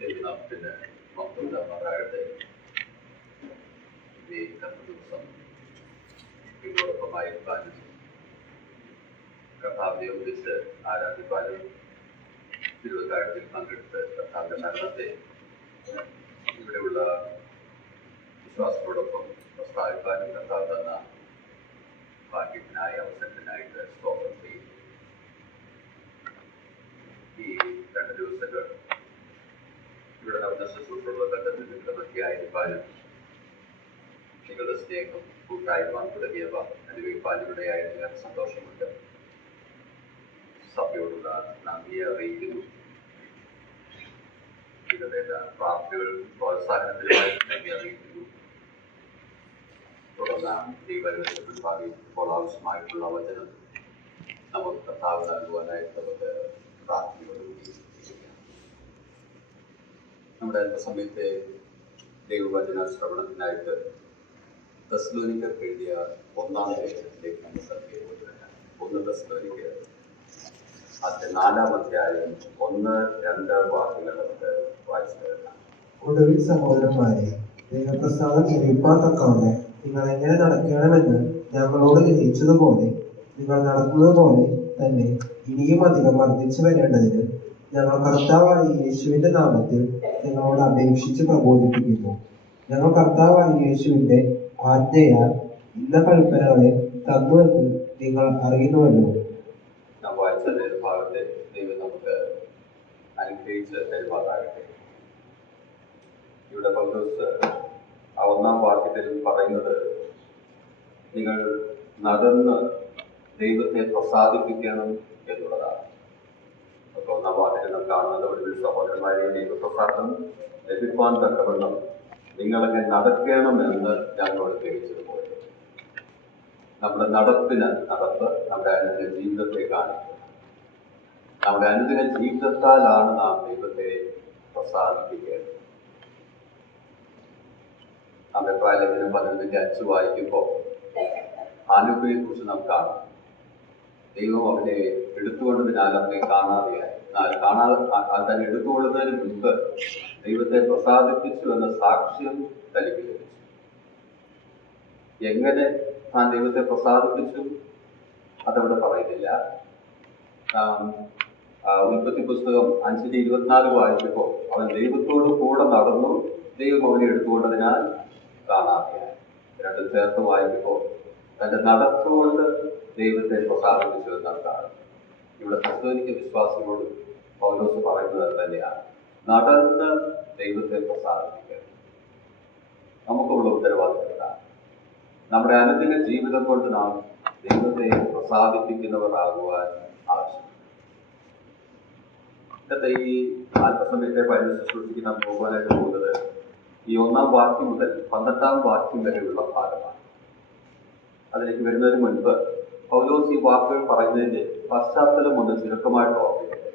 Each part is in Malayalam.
ദൈവനാമത്തിന് മഹത്വമാകട്ടെ. ഈ രണ്ട് ദിവസം ഇതോടൊപ്പമായിരിക്കാനും കർത്താവിനെ ഒന്നിച്ച് ആരാധിക്കാനും തിരുവത്താഴത്തിൽ പങ്കെടുത്ത് കർത്താവിന്റെ മരണത്തെ ഇവിടെയുള്ള വിശ്വാസത്തോടൊപ്പം പ്രസ്താവിക്കാനും കർത്താവ് തന്ന ഭാഗ്യത്തിനായി അവസരത്തിനായിട്ട് സ്തോത്രം ചെയ്യും. ഈ രണ്ട് ദിവസങ്ങൾ ഇവിടെ നടന്ന ശുശ്രൂഷകളുടെ ബന്ധത്തിൽ നിങ്ങളുടെ മധ്യയായിരിക്കാനും നിങ്ങളുടെ സ്നേഹം കൂട്ടായ്മ തുടങ്ങിയവ അനുഭവിക്കാനിടയായതിൽ സന്തോഷമുണ്ട്. സഭയോടുള്ള നന്ദി അറിയിക്കുന്നു. നിങ്ങളുടെ പ്രാർത്ഥനകളും പ്രോത്സാഹനത്തിലുമായി നന്ദി അറിയിക്കുന്നു. തുടർന്ന് ദൈവത്തിന്റെ ഭാവിയിൽ ഇപ്പോൾ ആവശ്യമായിട്ടുള്ള വചനം നമുക്ക് കർത്താവ് നൽകുവാനായിട്ട് നമുക്ക് പ്രാർത്ഥനയോടുകൂടി ചെയ്യാം. നമ്മുടെ അല്പസമയത്തെ ദൈവവചന ശ്രവണത്തിനായിട്ട് തെസ്സലോനിക്കർക്ക് എഴുതിയ ഒന്നാം ലേഖനത്തിലേക്ക് നമ്മൾ ശ്രദ്ധയിൽപ്പെട്ടില്ല. 1 തെസ്സലോനിക്കർ അതിന്റെ 4-ാം അധ്യായം 1-2 വാക്യങ്ങൾ നമുക്ക് വായിച്ചു തരാം. ഒടുവിൽ സഹോദരന്മാരെ, ദൈവപ്രസാദം ലഭിക്കാൻ തക്കവണ്ണം നിങ്ങൾ എങ്ങനെ നടക്കണമെന്ന് ഞങ്ങളോട് ഗ്രഹിച്ചതുപോലെ നിങ്ങൾ നടക്കുന്നത് പോലെ തന്നെ ഇനിയും അധികം വർദ്ധിച്ചു വരേണ്ടതിന് ഞങ്ങൾ കർത്താവായ യേശുവിന്റെ നാമത്തിൽ നിങ്ങളോട് അപേക്ഷിച്ച് പ്രബോധിപ്പിക്കുന്നു. ഞങ്ങൾ കർത്താവായ യേശുവിന്റെ ആജ്ഞയാൽ ഇന്ന കൽപ്പനകളെ തന്നുവെന്ന് നിങ്ങൾ അറിയുന്നുവല്ലോ. നാം വായിച്ച ഭാഗത്തെ ദൈവം നമുക്ക് അനുഗ്രഹിച്ച് തരുമാറാകട്ടെ. ഇവിടെ പൗലോസ് ആ 1-ാം വാക്യത്തിൽ പറയുന്നത് നിങ്ങൾ നടന്ന് ദൈവത്തെ പ്രസാദിപ്പിക്കണം എന്നുള്ളതാണ്. അപ്പോൾ 1-ാം വാക്യത്തിൽ നാം കാണുന്നത് ഒടുവിൽ സഹോദരന്മാരെ ദൈവപ്രസാദം ലഭിക്കാൻ തക്കവണ്ണം നിങ്ങളെങ്ങനെ നടക്കണമെന്ന് ഞങ്ങളോട് ഗ്രഹിച്ചതുപോലെ നമ്മുടെ നടപ്പ് നമ്മുടെ അനുദിന ജീവിതത്തെ കാണിക്കുന്നു. നമ്മുടെ അനുദിന ജീവിതത്താലാണ് നാം ദൈവത്തെ പ്രസാദിപ്പിക്കേണ്ടത്. നമ്മുടെ പ്രായലേഖനം 11:5 വായിക്കുമ്പോൾ ഹാനോക്കിനെ കുറിച്ച് നാം കാണും. ദൈവം അവനെ എടുത്തുകൊണ്ടതിനാൽ അവനെ കാണാതെയായി. തന്നെ എടുത്തുകൊള്ളുന്നതിന് മുൻപ് ദൈവത്തെ പ്രസാദിപ്പിച്ചു എന്ന സാക്ഷ്യം തനിക്ക് ലഭിച്ചു. എങ്ങനെ താൻ ദൈവത്തെ പ്രസാദിപ്പിച്ചു അതവിടെ പറയുന്നില്ല. ഉൽപ്പത്തി പുസ്തകം 5:24 വായിച്ചപ്പോൾ അവൻ ദൈവത്തോട് കൂടെ നടന്നു, ദൈവം അവനെ എടുത്തുകൊണ്ടതിനാൽ കാണാതെയായി. രണ്ടും ചേർത്ത് വായിക്കുമ്പോൾ തന്റെ നടത്തുകൊണ്ട് ദൈവത്തെ പ്രസാദിപ്പിച്ചു എന്നാണ് കാണുന്നത്. ഇവിടെ തെസ്സലോനിക്ക വിശ്വാസികളോട് പൗലോസ് പറയുന്നത് തന്നെയാണ്, നടന്ന് ദൈവത്തെ പ്രസാദിപ്പിക്കുക. നമുക്കുള്ള ഉത്തരവാദിത്തം നമ്മുടെ അനുദിന ജീവിതം കൊണ്ട് നാം ദൈവത്തെ പ്രസാദിപ്പിക്കുന്നവരാകുവാൻ ആവശ്യം. ഇന്നത്തെ ഈ അല്പസമയത്തെ പൈതൽ ശുശ്രൂഷയ്ക്ക് നാം പോകുവാനായിട്ട് പോകുന്നത് ഈ 1-ാം വാക്യം മുതൽ 12-ാം വാക്യം വരെയുള്ള ഭാഗമാണ്. അതിലേക്ക് വരുന്നതിന് മുൻപ് പൗലോസ് ഈ വാക്കുകൾ പറയുന്നതിന്റെ പശ്ചാത്തലം ഒന്ന് ചുരുക്കമായിട്ട് ഓർമ്മിക്കട്ടെ.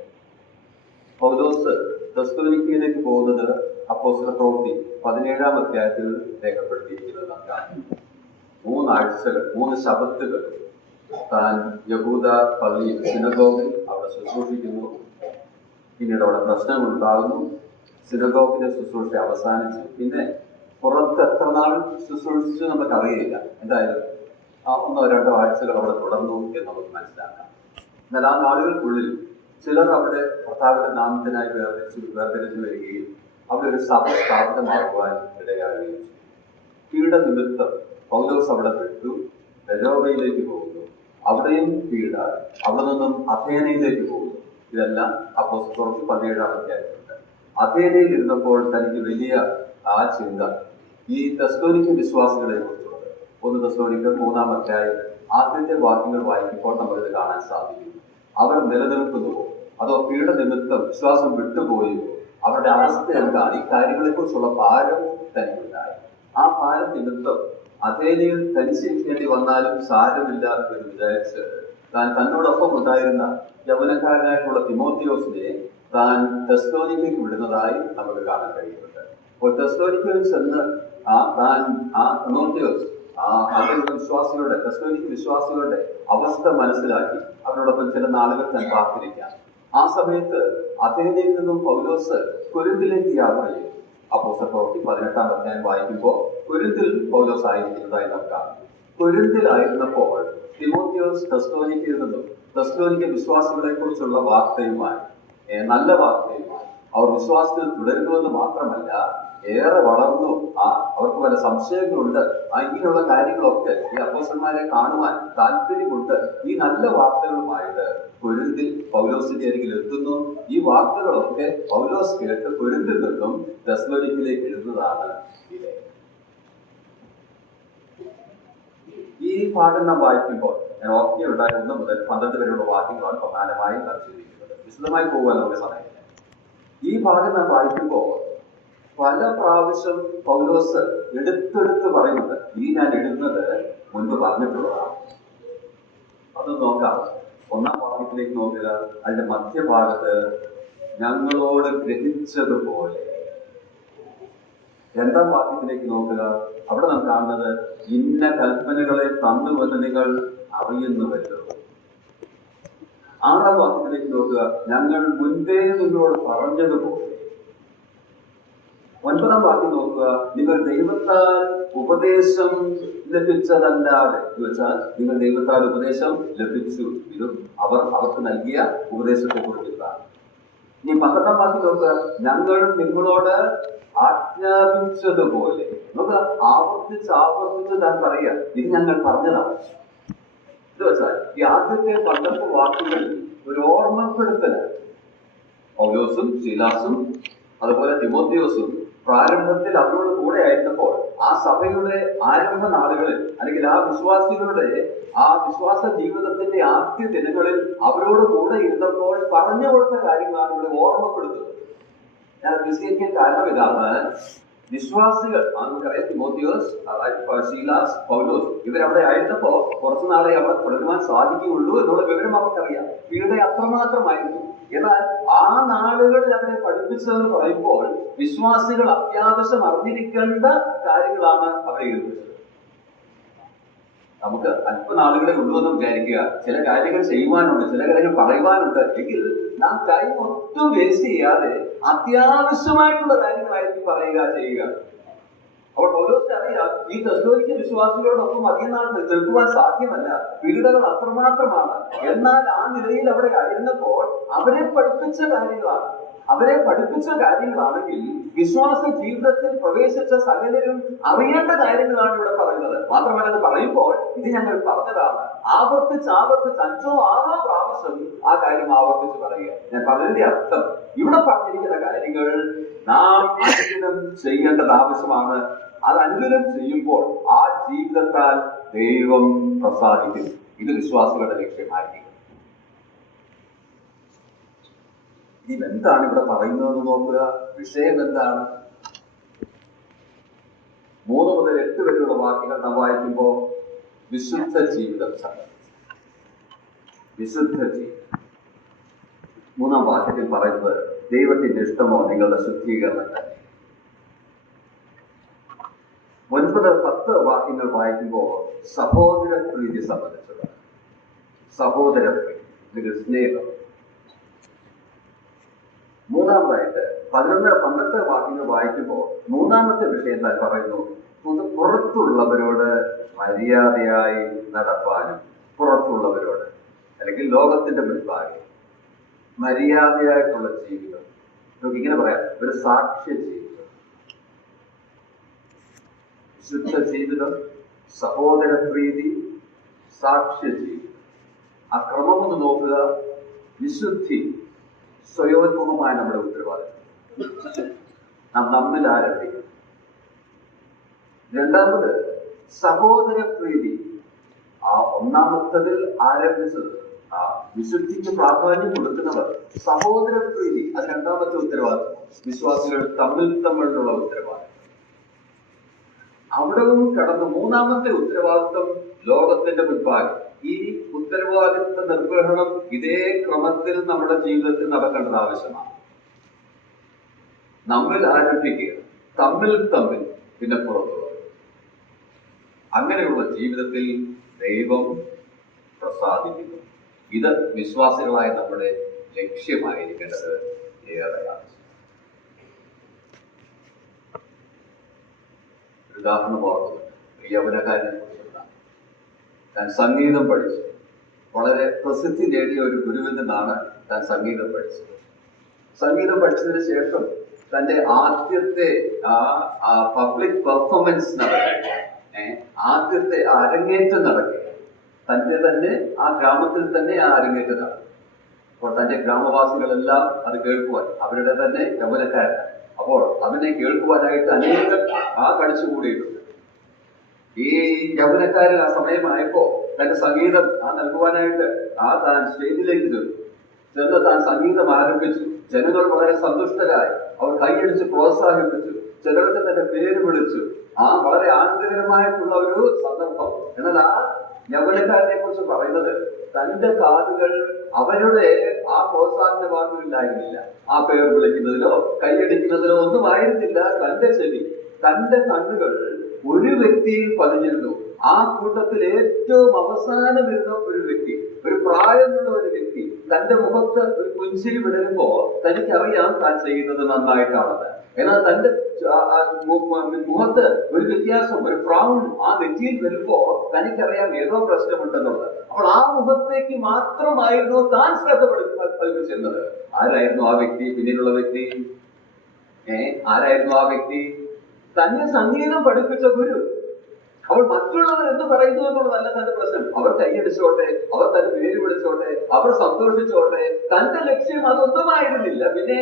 പൗലോസ് തെസ്സലോനിക്കയിലേക്ക് പോകുന്നത് അപ്പോസ്തല പ്രവൃത്തി 17-ാം അധ്യായത്തിൽ രേഖപ്പെടുത്തിയിരിക്കുന്നത് നാം കാണുന്നു. 3 ആഴ്ചകൾ 3 ശബത്തുകൾ താൻ യഹൂദ പള്ളിയിൽ സിനഗോഗിൽ അവിടെ ശുശ്രൂഷിക്കുന്നു. പിന്നീട് അവിടെ പ്രശ്നങ്ങളുണ്ടാകുന്നു. സിനഗോഗിന്റെ ശുശ്രൂഷ അവസാനിച്ചു. പിന്നെ പുറത്ത് എത്ര നാൾ ശുശ്രൂഷിച്ചു നമുക്കറിയില്ല. എന്തായാലും 1-2 ആഴ്ചകൾ അവിടെ തുടർന്നു എന്ന് നമുക്ക് മനസ്സിലാക്കാം. എന്നാൽ ആ നാളുകൾക്കുള്ളിൽ ചിലർ അവിടെ കർത്താവിന്റെ നാമത്തിനായി വേർതിരിച്ചു വരികയും അവിടെ ഒരു സഭ സ്ഥാപിതമാകുവാൻ ഇടയാകുകയും ചെയ്തു. പീഡനിമിത്തം പൗലോസ് അവിടെ വിട്ടു ബെരോവയിലേക്ക് പോകുന്നു. അവിടെയും പീഡ. അവിടെ നിന്നും അഥേനയിലേക്ക് പോകുന്നു. ഇതെല്ലാം അപ്പോസ്തല 17-ാം അധ്യായത്തിലുണ്ട്. അഥേനയിൽ ഇരുന്നപ്പോൾ തനിക്ക് വലിയ ആ ചിന്ത ഈ തെസ്സലോനിക്ക വിശ്വാസികളെ കുറിച്ചുള്ളത്. 1 തെസ്സലോനിക്കർ 3-ാം അധ്യായം ആദ്യത്തെ വാക്യങ്ങൾ വായിക്കുമ്പോൾ നമുക്കിത് കാണാൻ സാധിക്കും. അവർ നിലനിൽക്കുന്നുവോ അതോ പീഡ നിമിത്തം വിശ്വാസം വിട്ടുപോയോ? അവരുടെ അവസ്ഥ എന്താണ്? ഈ കാര്യങ്ങളെ കുറിച്ചുള്ള ഭാരം തനിക്കുണ്ടായി. ആ ഭാരം നിമിത്തം അഥേനയിൽ തനിച്ചിരിക്കേണ്ടി വന്നാലും സാരമില്ല എന്ന് വിചാരിച്ച് താൻ തന്നോടൊപ്പം ഉണ്ടായിരുന്ന യൗവനക്കാരനായിട്ടുള്ള തിമോത്തിയോസിനെ താൻ തെസ്സലോനിക്കയ്ക്ക് വിടുന്നതായി നമുക്ക് കാണാൻ കഴിയുന്നുണ്ട്. അപ്പോൾ തെസ്സലോനിക്കയിൽ ചെന്ന് തിമോത്തിയോസ് അതിലുള്ള തെസ്സലോനിക്ക വിശ്വാസികളുടെ അവസ്ഥ മനസ്സിലാക്കി അവരോടൊപ്പം ചില നാളുകൾ താൻ പാർത്തിരിക്കാം. ആ സമയത്ത് അഥേനയിൽ നിന്നും പൗലോസ് കൊരിന്തിലേക്ക് യാത്ര ചെയ്തു. അപ്പോസ്തല പ്രവൃത്തി 18-ാം അധ്യായം വായിക്കുമ്പോൾ കൊരിന്തിൽ പൗലോസ് ആയിരിക്കുന്നതായി നാം കാണുന്നു. കൊരിന്തിലായിരുന്നപ്പോൾ തിമോത്തിയോസ് തെസ്സലോനിക്കയിൽ നിന്നും തെസ്സലോനിക്ക വിശ്വാസികളെ കുറിച്ചുള്ള വാർത്തയുമായി, നല്ല വാർത്തയുമായി അവർ വിശ്വാസത്തിൽ തുടരുന്നുവെന്ന് മാത്രമല്ല, ഏറെ വളർന്നു. അവർക്ക് പല സംശയങ്ങളുണ്ട്. ഇങ്ങനെയുള്ള കാര്യങ്ങളൊക്കെ ഈ അപ്പോസ്തലന്മാരെ കാണുവാൻ താല്പര്യമുണ്ട്. ഈ നല്ല വാർത്തകളുമായിട്ട് കൊരിന്തിൽ പൗലോസിന്റെ അരികിൽ എത്തുന്നു. ഈ വാർത്തകളൊക്കെ പൗലോസ് കേട്ട് കൊരിന്തിൽ നിന്നും തെസ്സലോനിക്കയിലേക്ക് എഴുതുന്നതാണ് ഇത്. ഈ ഭാഗം നാം വായിക്കുമ്പോൾ ഞാൻ ഓർമ്മയുണ്ടായ 1 മുതൽ 12 വരെയുള്ള വാക്യങ്ങളാണ് പ്രധാനമായും നാം ചിന്തിക്കുന്നത്. വിശദമായി പോകുവാൻ നമുക്ക് സമയമില്ല. ഈ ഭാഗം നാം വായിക്കുമ്പോൾ പല പ്രാവശ്യം പൗലോസ് എടുത്തെടുത്ത് പറയുന്നത് ഞാൻ എഴുതുന്നത് മുൻപ് പറഞ്ഞിട്ടുള്ളതാണ്. അത് നോക്കാം. 1-ാം വാക്യത്തിലേക്ക് നോക്കുക. അതിന്റെ മധ്യഭാഗത്ത് ഞങ്ങളോട് ഗ്രഹിച്ചതുപോലെ. 2-ാം വാക്യത്തിലേക്ക് നോക്കുക. അവിടെ നാം കാണുന്നത് ഇന്ന കൽപ്പനകളെ തന്നുവെന്ന് നിങ്ങൾ അറിയുന്നുവല്ലോ. 6-ാം വാക്യത്തിലേക്ക് നോക്കുക. ഞങ്ങൾ മുൻപേ നിങ്ങളോട് പറഞ്ഞതുപോലെ. 9-ാം വാക്യം നോക്കുക. നിങ്ങൾ ദൈവത്താൽ ഉപദേശം ലഭിച്ചതല്ലാതെ, എന്ന് വെച്ചാൽ നിങ്ങൾ ദൈവത്താൽ ഉപദേശം ലഭിച്ചു. ഇത് അവർക്ക് നൽകിയ ഉപദേശത്തെ കുറിച്ചിട്ടാണ്. ഇനി 12-ാം വാക്യം നോക്കുക. ഞങ്ങൾ നിങ്ങളോട് ആജ്ഞാപിച്ചതുപോലെ. നോക്കുക, ആവർത്തിച്ച് താൻ പറയുക, ഇത് ഞങ്ങൾ പറഞ്ഞതാണ്. ഇത് വെച്ചാൽ ഈ ആദ്യത്തെ 12 വാക്കുകളിൽ ഒരു ഓർമ്മപ്പെടുത്തലാണ്. പൗലോസും ശീലാസും അതുപോലെ തിമോത്തിയോസും പ്രാരംഭത്തിൽ അവരോട് കൂടെ ആയിരുന്നപ്പോൾ, ആ സഭയുടെ ആരംഭ നാളുകളിൽ, അല്ലെങ്കിൽ ആ വിശ്വാസികളുടെ ആ വിശ്വാസ ജീവിതത്തിന്റെ ആദ്യ ദിനങ്ങളിൽ അവരോട് കൂടെ ഇരുന്നപ്പോൾ പറഞ്ഞു കൊടുത്ത കാര്യങ്ങളാണ് ഇവിടെ ഓർമ്മപ്പെടുത്തുന്നത്. ഞാൻ വിശേഷിക്കാൻ കാരണം ഇതാണ്. വിശ്വാസികൾ, നമുക്കറിയാം, തിമോത്തിയോസ്, ശീലാസ്, പൗലോസ് ഇവരവിടെ ആയിരുന്നപ്പോ കുറച്ചു നാളെ അവിടെ തുടരുവാൻ സാധിക്കുകയുള്ളൂ എന്നുള്ള വിവരം അവർക്കറിയാം. പീഡ അത്രമാത്രമായിരുന്നു. എന്നാൽ ആ നാളുകളിൽ അവരെ പഠിപ്പിച്ചതെന്ന് പറയുമ്പോൾ വിശ്വാസികൾ അത്യാവശ്യം അറിഞ്ഞിരിക്കേണ്ട കാര്യങ്ങളാണ് അവരെ എഴുതിച്ചത്. നമുക്ക് അല്പനാളുകളെ ഉള്ളൂ എന്ന് വിചാരിക്കുക. ചില കാര്യങ്ങൾ ചെയ്യുവാനുണ്ട്, ചില കാര്യങ്ങൾ പറയുവാനുണ്ട് എങ്കിൽ നാം ടൈം ഒട്ടും വേസ്റ്റ് ചെയ്യാതെ അത്യാവശ്യമായിട്ടുള്ള കാര്യങ്ങളായിരിക്കും പറയുക, ചെയ്യുക. അപ്പോൾ പൗലോസിന് അറിയാം, ഈ തെസ്സലോനിക്ക വിശ്വാസികളോടൊപ്പം അധികം നാൾ നിൽക്കുവാൻ സാധ്യമല്ല. പീഡകൾ അത്രമാത്രമാണ്. എന്നാൽ ആ നിലയിൽ അവിടെ ആയിരുന്നപ്പോൾ അവരെ പഠിപ്പിച്ച കാര്യങ്ങളാണെങ്കിൽ വിശ്വാസ ജീവിതത്തിൽ പ്രവേശിച്ച സകലരും അറിയേണ്ട കാര്യങ്ങളാണ് ഇവിടെ പറയുന്നത്. മാത്രമല്ല, അത് പറയുമ്പോൾ ഇത് ഞങ്ങൾ പറഞ്ഞതാണ്. ആവർത്തിച്ച് 5-ഓ 6-ഓ പ്രാവശ്യം ആ കാര്യം ആവർത്തിച്ച് പറയുക. ഞാൻ പറഞ്ഞതിന്റെ അർത്ഥം, ഇവിടെ പറഞ്ഞിരിക്കുന്ന കാര്യങ്ങൾ നാം അനുദിനം ചെയ്യേണ്ടത് ആവശ്യമാണ്. അത് അനുദിനം ചെയ്യുമ്പോൾ ആ ജീവിതത്താൽ ദൈവം പ്രസാദിക്കും. ഇത് വിശ്വാസികളുടെ ലക്ഷ്യമായിരിക്കും. ഇതെന്താണ് ഇവിടെ പറയുന്നതെന്ന് നോക്കുക. വിഷയം എന്താണ്? 3 മുതൽ 8 വരെയുള്ള വാക്യങ്ങൾ നാം വായിക്കുമ്പോൾ വിശുദ്ധ ജീവിതം വിശുദ്ധ ജീവിതം 3-ാം വാക്യത്തിൽ പറയുന്നത് ദൈവത്തിന്റെ ഇഷ്ടമോ നിങ്ങളുടെ ശുദ്ധീകരണം തന്നെ. 9-10 വാക്യങ്ങൾ വായിക്കുമ്പോൾ സഹോദരപ്രീതി സംബന്ധിച്ചത്. സഹോദരപ്രീതി അല്ലെങ്കിൽ സ്നേഹം. 3-ാമതായിട്ട് 11-12 വാക്യങ്ങൾ വായിക്കുമ്പോൾ 3-ാമത്തെ വിഷയം താൻ പറയുന്നു, പുറത്തുള്ളവരോട് മര്യാദയായി നടപ്പാനും. പുറത്തുള്ളവരോട് അല്ലെങ്കിൽ ലോകത്തിന്റെ മുൻപാകെ മര്യാദയായിട്ടുള്ള ജീവിതം. നമുക്ക് ഇങ്ങനെ പറയാം, ഒരു സാക്ഷ്യ ജീവിതം, വിശുദ്ധ ജീവിതം, സഹോദരപ്രീതി, സാക്ഷ്യ ജീവിതം. ആ ക്രമം ഒന്ന് നോക്കുക. വിശുദ്ധി, സ്വയോന്മുഖമായ നമ്മുടെ ഉത്തരവാദിത്വം. നാം നമ്മിൽ ആരംഭിക്കും. 2-ാമത് സഹോദരപ്രീതി. ആ 1-ാമത്തതിൽ ആരംഭിച്ചത് ആ വിശുദ്ധിക്ക് പ്രാധാന്യം കൊടുക്കുന്നവർ. സഹോദരപ്രീതി, അത് 2-ാമത്തെ ഉത്തരവാദിത്വം. വിശ്വാസികൾ തമ്മിലുള്ള ഉത്തരവാദിത്വം. അവിടവും കടന്ന് 3-ാമത്തെ ഉത്തരവാദിത്വം ലോകത്തിന്റെ മുൻപാകെ. ഈ ഉത്തരവാദിത്വ നിർവഹണം ഇതേ ക്രമത്തിൽ നമ്മുടെ ജീവിതത്തിൽ നടക്കേണ്ടത് ആവശ്യമാണ്. നമ്മിൽ ആരംഭിക്കുക, തമ്മിൽ പിന്നെ പുറത്തുള്ളത്. അങ്ങനെയുള്ള ജീവിതത്തിൽ ദൈവം പ്രസാദിക്കുന്നു. ഇത് വിശ്വാസികളായ നമ്മുടെ ലക്ഷ്യമായിരിക്കേണ്ടത് ഏറെയാണ്. ഒരു ഉദാഹരണം ഓർക്കുന്നുണ്ട്. ഈ യൗവനക്കാരനെ കുറിച്ചുള്ള താൻ സംഗീതം പഠിച്ചു. വളരെ പ്രസിദ്ധി നേടിയ ഒരു ഗുരുവിൽ നിന്നാണ് താൻ സംഗീതം പഠിച്ചത്. സംഗീതം പഠിച്ചതിന് ശേഷം തന്റെ ആദ്യത്തെ പബ്ലിക് പെർഫോമൻസ് നടക്കുക, ആദ്യത്തെ അരങ്ങേറ്റം നടക്കുക. തന്റെ തന്നെ ആ ഗ്രാമത്തിൽ തന്നെ ആ അരങ്ങേറ്റം നടക്കും. അപ്പോൾ തന്റെ ഗ്രാമവാസികളെല്ലാം അത് കേൾക്കുവാൻ, അവരുടെ തന്നെ യൗവനക്കാരനാണ്. അപ്പോൾ അതിനെ കേൾക്കുവാനായിട്ട് അനേകം കടിച്ചുകൂടിയിട്ടുണ്ട്. ഈ യൗവനക്കാരൻ ആ സമയമായപ്പോ തന്റെ സംഗീതം നൽകുവാനായിട്ട് താൻ സ്റ്റേജിലേക്ക് ചെന്ന് താൻ സംഗീതം ആരംഭിച്ചു. ജനങ്ങൾ വളരെ സന്തുഷ്ടരായി. അവർ കൈയടിച്ച് പ്രോത്സാഹിപ്പിച്ചു. ചിലർക്ക് തന്റെ പേര് വിളിച്ചു. വളരെ ആനന്ദകരമായിട്ടുള്ള ഒരു സന്ദർഭം. എന്നാൽ ആ യൗവനക്കാരനെ കുറിച്ച് പറയുന്നത് തന്റെ കാതുകൾ അവരുടെ ആ പ്രോത്സാഹന വാക്കുകളിലായിരുന്നില്ല. ആ പേർ വിളിക്കുന്നതിലോ കൈയടിക്കുന്നതിലോ ഒന്നും ആയിരുന്നില്ല. തന്റെ ചെവി, തന്റെ കണ്ണുകൾ ഒരു വ്യക്തിയിൽ പതിഞ്ഞിരുന്നു. ആ കൂട്ടത്തിൽ ഏറ്റവും അവസാനം വരുന്ന ഒരു വ്യക്തി, ഒരു പ്രായമുള്ള ഒരു വ്യക്തി. തന്റെ മുഖത്ത് ഒരു പുഞ്ചിരി വിടരുമ്പോ തനിക്കറിയാം താൻ ചെയ്യുന്നത് നന്നായിട്ടാണെന്ന്. എന്നാൽ തന്റെ മുഖത്ത് ഒരു വ്യത്യാസം, ഒരു ഫ്രൗൺ ആ വ്യക്തിയിൽ വരുമ്പോ തനിക്കറിയാം ഏതോ പ്രശ്നമുണ്ടെന്നുള്ളത്. അപ്പോൾ ആ മുഖത്തേക്ക് മാത്രമായിരുന്നു താൻ ശ്രദ്ധ പതിപ്പിച്ചിരുന്നത്. ആരായിരുന്നു ആ വ്യക്തി? പിന്നിലുള്ള വ്യക്തി ആരായിരുന്നു ആ വ്യക്തി? തന്നെ സംഗീതം പഠിപ്പിച്ച ഗുരു. അവൾ മറ്റുള്ളവർ എന്ത് പറയുന്നു എന്നുള്ളതല്ല തന്റെ പ്രശ്നം. അവർ കൈയടിച്ചോട്ടെ, അവർ തന്റെ പേര് വിളിച്ചോട്ടെ, അവർ സന്തോഷിച്ചോട്ടെ. തന്റെ ലക്ഷ്യം അതൊന്നുമായിരുന്നില്ല. പിന്നെ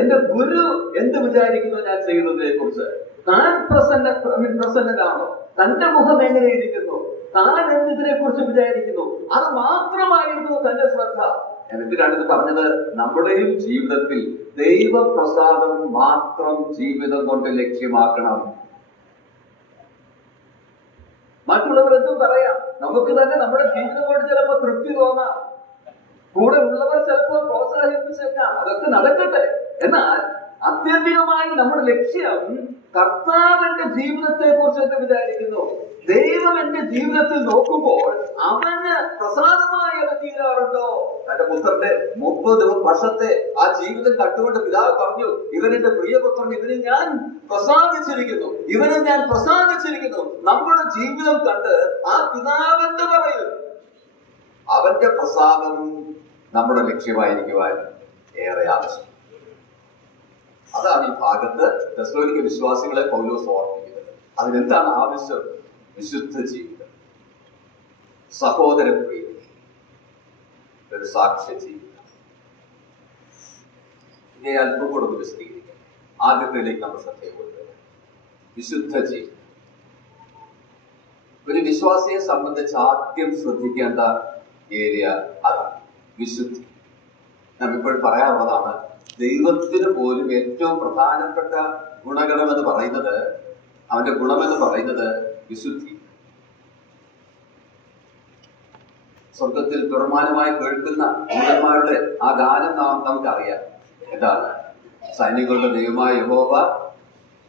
എന്റെ ഗുരു എന്ത് വിചാരിക്കുന്നു ഞാൻ ചെയ്യുന്നതിനെ കുറിച്ച്? താൻ പ്രസന്നനാണോ? തന്റെ മുഖം എങ്ങനെയിരിക്കുന്നു? താൻ എന്തിനെ കുറിച്ച് വിചാരിക്കുന്നു? അത് മാത്രമായിരുന്നു തന്റെ ശ്രദ്ധ. ഞാൻ എന്തിനാണിത് പറഞ്ഞത്? നമ്മുടെയും ജീവിതത്തിൽ ദൈവപ്രസാദം മാത്രം ജീവിതം കൊണ്ട് ലക്ഷ്യമാക്കണം. മറ്റുള്ളവർ എന്തും പറയാം. നമുക്ക് തന്നെ നമ്മുടെ ജീവിതം കൊണ്ട് ചിലപ്പോൾ തൃപ്തി തോന്നാം. കൂടെ ഉള്ളവർ ചിലപ്പോൾ പ്രോത്സാഹിപ്പിച്ചേക്കാം. അതൊക്കെ നടക്കട്ടെ. എന്നാൽ ആത്യന്തികമായി നമ്മുടെ ലക്ഷ്യം കർത്താവിന്റെ ജീവിതത്തെ കുറിച്ച് എന്ത് വിചാരിക്കുന്നു? ദൈവം എന്റെ ജീവിതത്തിൽ നോക്കുമ്പോൾ അവന് പ്രസാദമായി തീരാറുണ്ടോ? തന്റെ പുത്രന്റെ 30 വർഷത്തെ ആ ജീവിതം കണ്ടുകൊണ്ട് പിതാവ് പറഞ്ഞു, ഇവനെന്റെ പ്രിയപുത്രൻ, ഇവന് ഞാൻ പ്രസാദിച്ചിരിക്കുന്നു, ഇവനെ ഞാൻ പ്രസാദിച്ചിരിക്കുന്നു. നമ്മുടെ ജീവിതം കണ്ട് ആ പിതാവ് എന്ത് പറയും? അവന്റെ പ്രസാദം നമ്മുടെ ലക്ഷ്യമായിരിക്കുവാൻ ഏറെ ആവശ്യം. അതാണ് ഈ ഭാഗത്ത് തെസ്സലോനിക്ക വിശ്വാസികളെ പൗലോസ് ഓർമ്മിക്കുന്നത്. അതിനെന്താണ് ആവശ്യം? വിശുദ്ധ ജീവിതം, സഹോദര പ്രീതി, ഒരു സാക്ഷ്യ ജീവിതം. ഇതിനെ അല്പം കൂടെ വിശദീകരിക്കാം. ആദ്യത്തിലേക്ക് നമ്മൾ ശ്രദ്ധ കൊടുക്കുന്നത് വിശുദ്ധ ജീവിതം. ഒരു വിശ്വാസിയെ സംബന്ധിച്ച് ആദ്യം ശ്രദ്ധിക്കേണ്ട ഏരിയ അതാണ് വിശുദ്ധി. നാം ഇപ്പോൾ പറയാനുള്ളതാണ്. ദൈവത്തിന് പോലും ഏറ്റവും പ്രധാനപ്പെട്ട ഗുണഗണമെന്ന് പറയുന്നത്, അവന്റെ ഗുണമെന്ന് പറയുന്നത് വിശുദ്ധി. സ്വർഗത്തിൽ തുടർമാനമായി കേൾക്കുന്ന ദൂതന്മാരുടെ ആ ഗാനം നമുക്കറിയാം. എന്താണ്? സൈന്യങ്ങളുടെ ദൈവമായ യഹോവ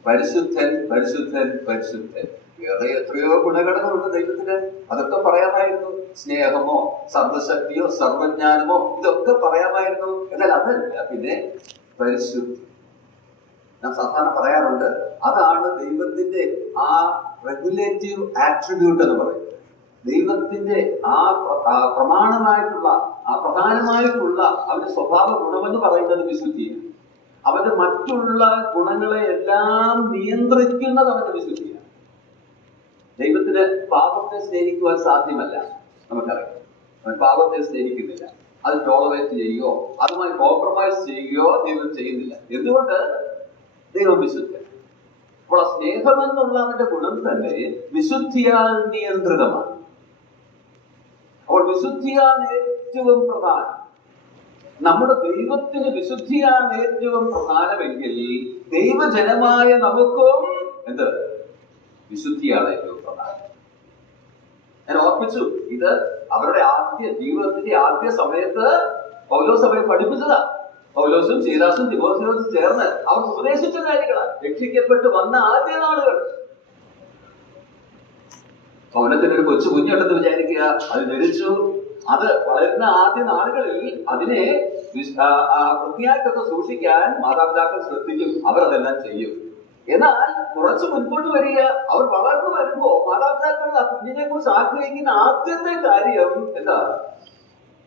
പരിശുദ്ധൻ, പരിശുദ്ധൻ, പരിശുദ്ധൻ. വേറെ എത്രയോ ഗുണഗണങ്ങളുണ്ട് ദൈവത്തിന്. അതൊക്കെ പറയാമായിരുന്നു. സ്നേഹമോ സർവശക്തിയോ സർവജ്ഞാനമോ ഇതൊക്കെ പറയാമായിരുന്നു. എന്നാൽ അതല്ല. പിന്നെ പരിശുദ്ധി നാം സാധാരണ പറയാറുണ്ട്. അതാണ് ദൈവത്തിന്റെ ആ റെഗുലേറ്റീവ് ആട്രിബ്യൂട്ട് എന്ന് പറയുന്നത്. ദൈവത്തിന്റെ ആ പ്രമാണമായിട്ടുള്ള ആ പ്രധാനമായിട്ടുള്ള അവന്റെ സ്വഭാവ ഗുണമെന്ന് പറയുന്നത് വിശുദ്ധിയാണ്. അവന്റെ മറ്റുള്ള ഗുണങ്ങളെ എല്ലാം നിയന്ത്രിക്കുന്നത് അവന്റെ വിശുദ്ധിയാണ്. ദൈവത്തിന് പാപത്തെ സ്നേഹിക്കുവാൻ സാധ്യമല്ല. നമുക്കറിയാം, അവൻ പാപത്തെ സ്നേഹിക്കുന്നില്ല. അത് ടോളറേറ്റ് ചെയ്യുകയോ അതുമായി കോംപ്രമൈസ് ചെയ്യുകയോ ദൈവം ചെയ്യുന്നില്ല. എന്തുകൊണ്ട്? ദൈവം വിശുദ്ധൻ. അപ്പോൾ ആ സ്നേഹമെന്നുള്ള അവന്റെ ഗുണം തന്നെ വിശുദ്ധിയാൽ നിയന്ത്രിതമാണ്. അപ്പോൾ വിശുദ്ധിയാണ് ഏറ്റവും പ്രധാനം. നമ്മുടെ ദൈവത്തിന് വിശുദ്ധിയാണ് ഏറ്റവും പ്രധാനമെങ്കിൽ ദൈവജനമായ നമുക്കും എന്ത്? വിശുദ്ധിയാണ് ഏറ്റവും പ്രധാനം. ഞാൻ ഓർപ്പിച്ചു, ഇത് അവരുടെ ജീവിതത്തിന്റെ ആദ്യ സമയത്ത് പൗലോസ് അവരെ പഠിപ്പിച്ചതാ. പൗലോസും ശീലാസും തിമോഥെയോസും ചേർന്ന് അവർ ഉപദേശിച്ച കാര്യങ്ങളാണ്. രക്ഷിക്കപ്പെട്ട് വന്ന ആദ്യ നാളുകൾ. ഭവനത്തിനൊരു കൊച്ചു കുഞ്ഞുണ്ടെന്ന് വിചാരിക്കുക, അത് ജനിച്ചു, അത് വളരുന്ന ആദ്യ നാളുകളിൽ അതിനെ വൃത്തിയായിട്ടൊക്കെ സൂക്ഷിക്കാൻ മാതാപിതാക്കൾ ശ്രദ്ധിക്കും, അവർ അതെല്ലാം ചെയ്യും. എന്നാൽ കുറച്ച് മുൻപോട്ട് വരിക, അവർ വളർന്നു വരുമ്പോ മാതാപിതാക്കൾ ആ കുഞ്ഞിനെ കുറിച്ച് ആഗ്രഹിക്കുന്ന ആദ്യത്തെ കാര്യം എന്താ?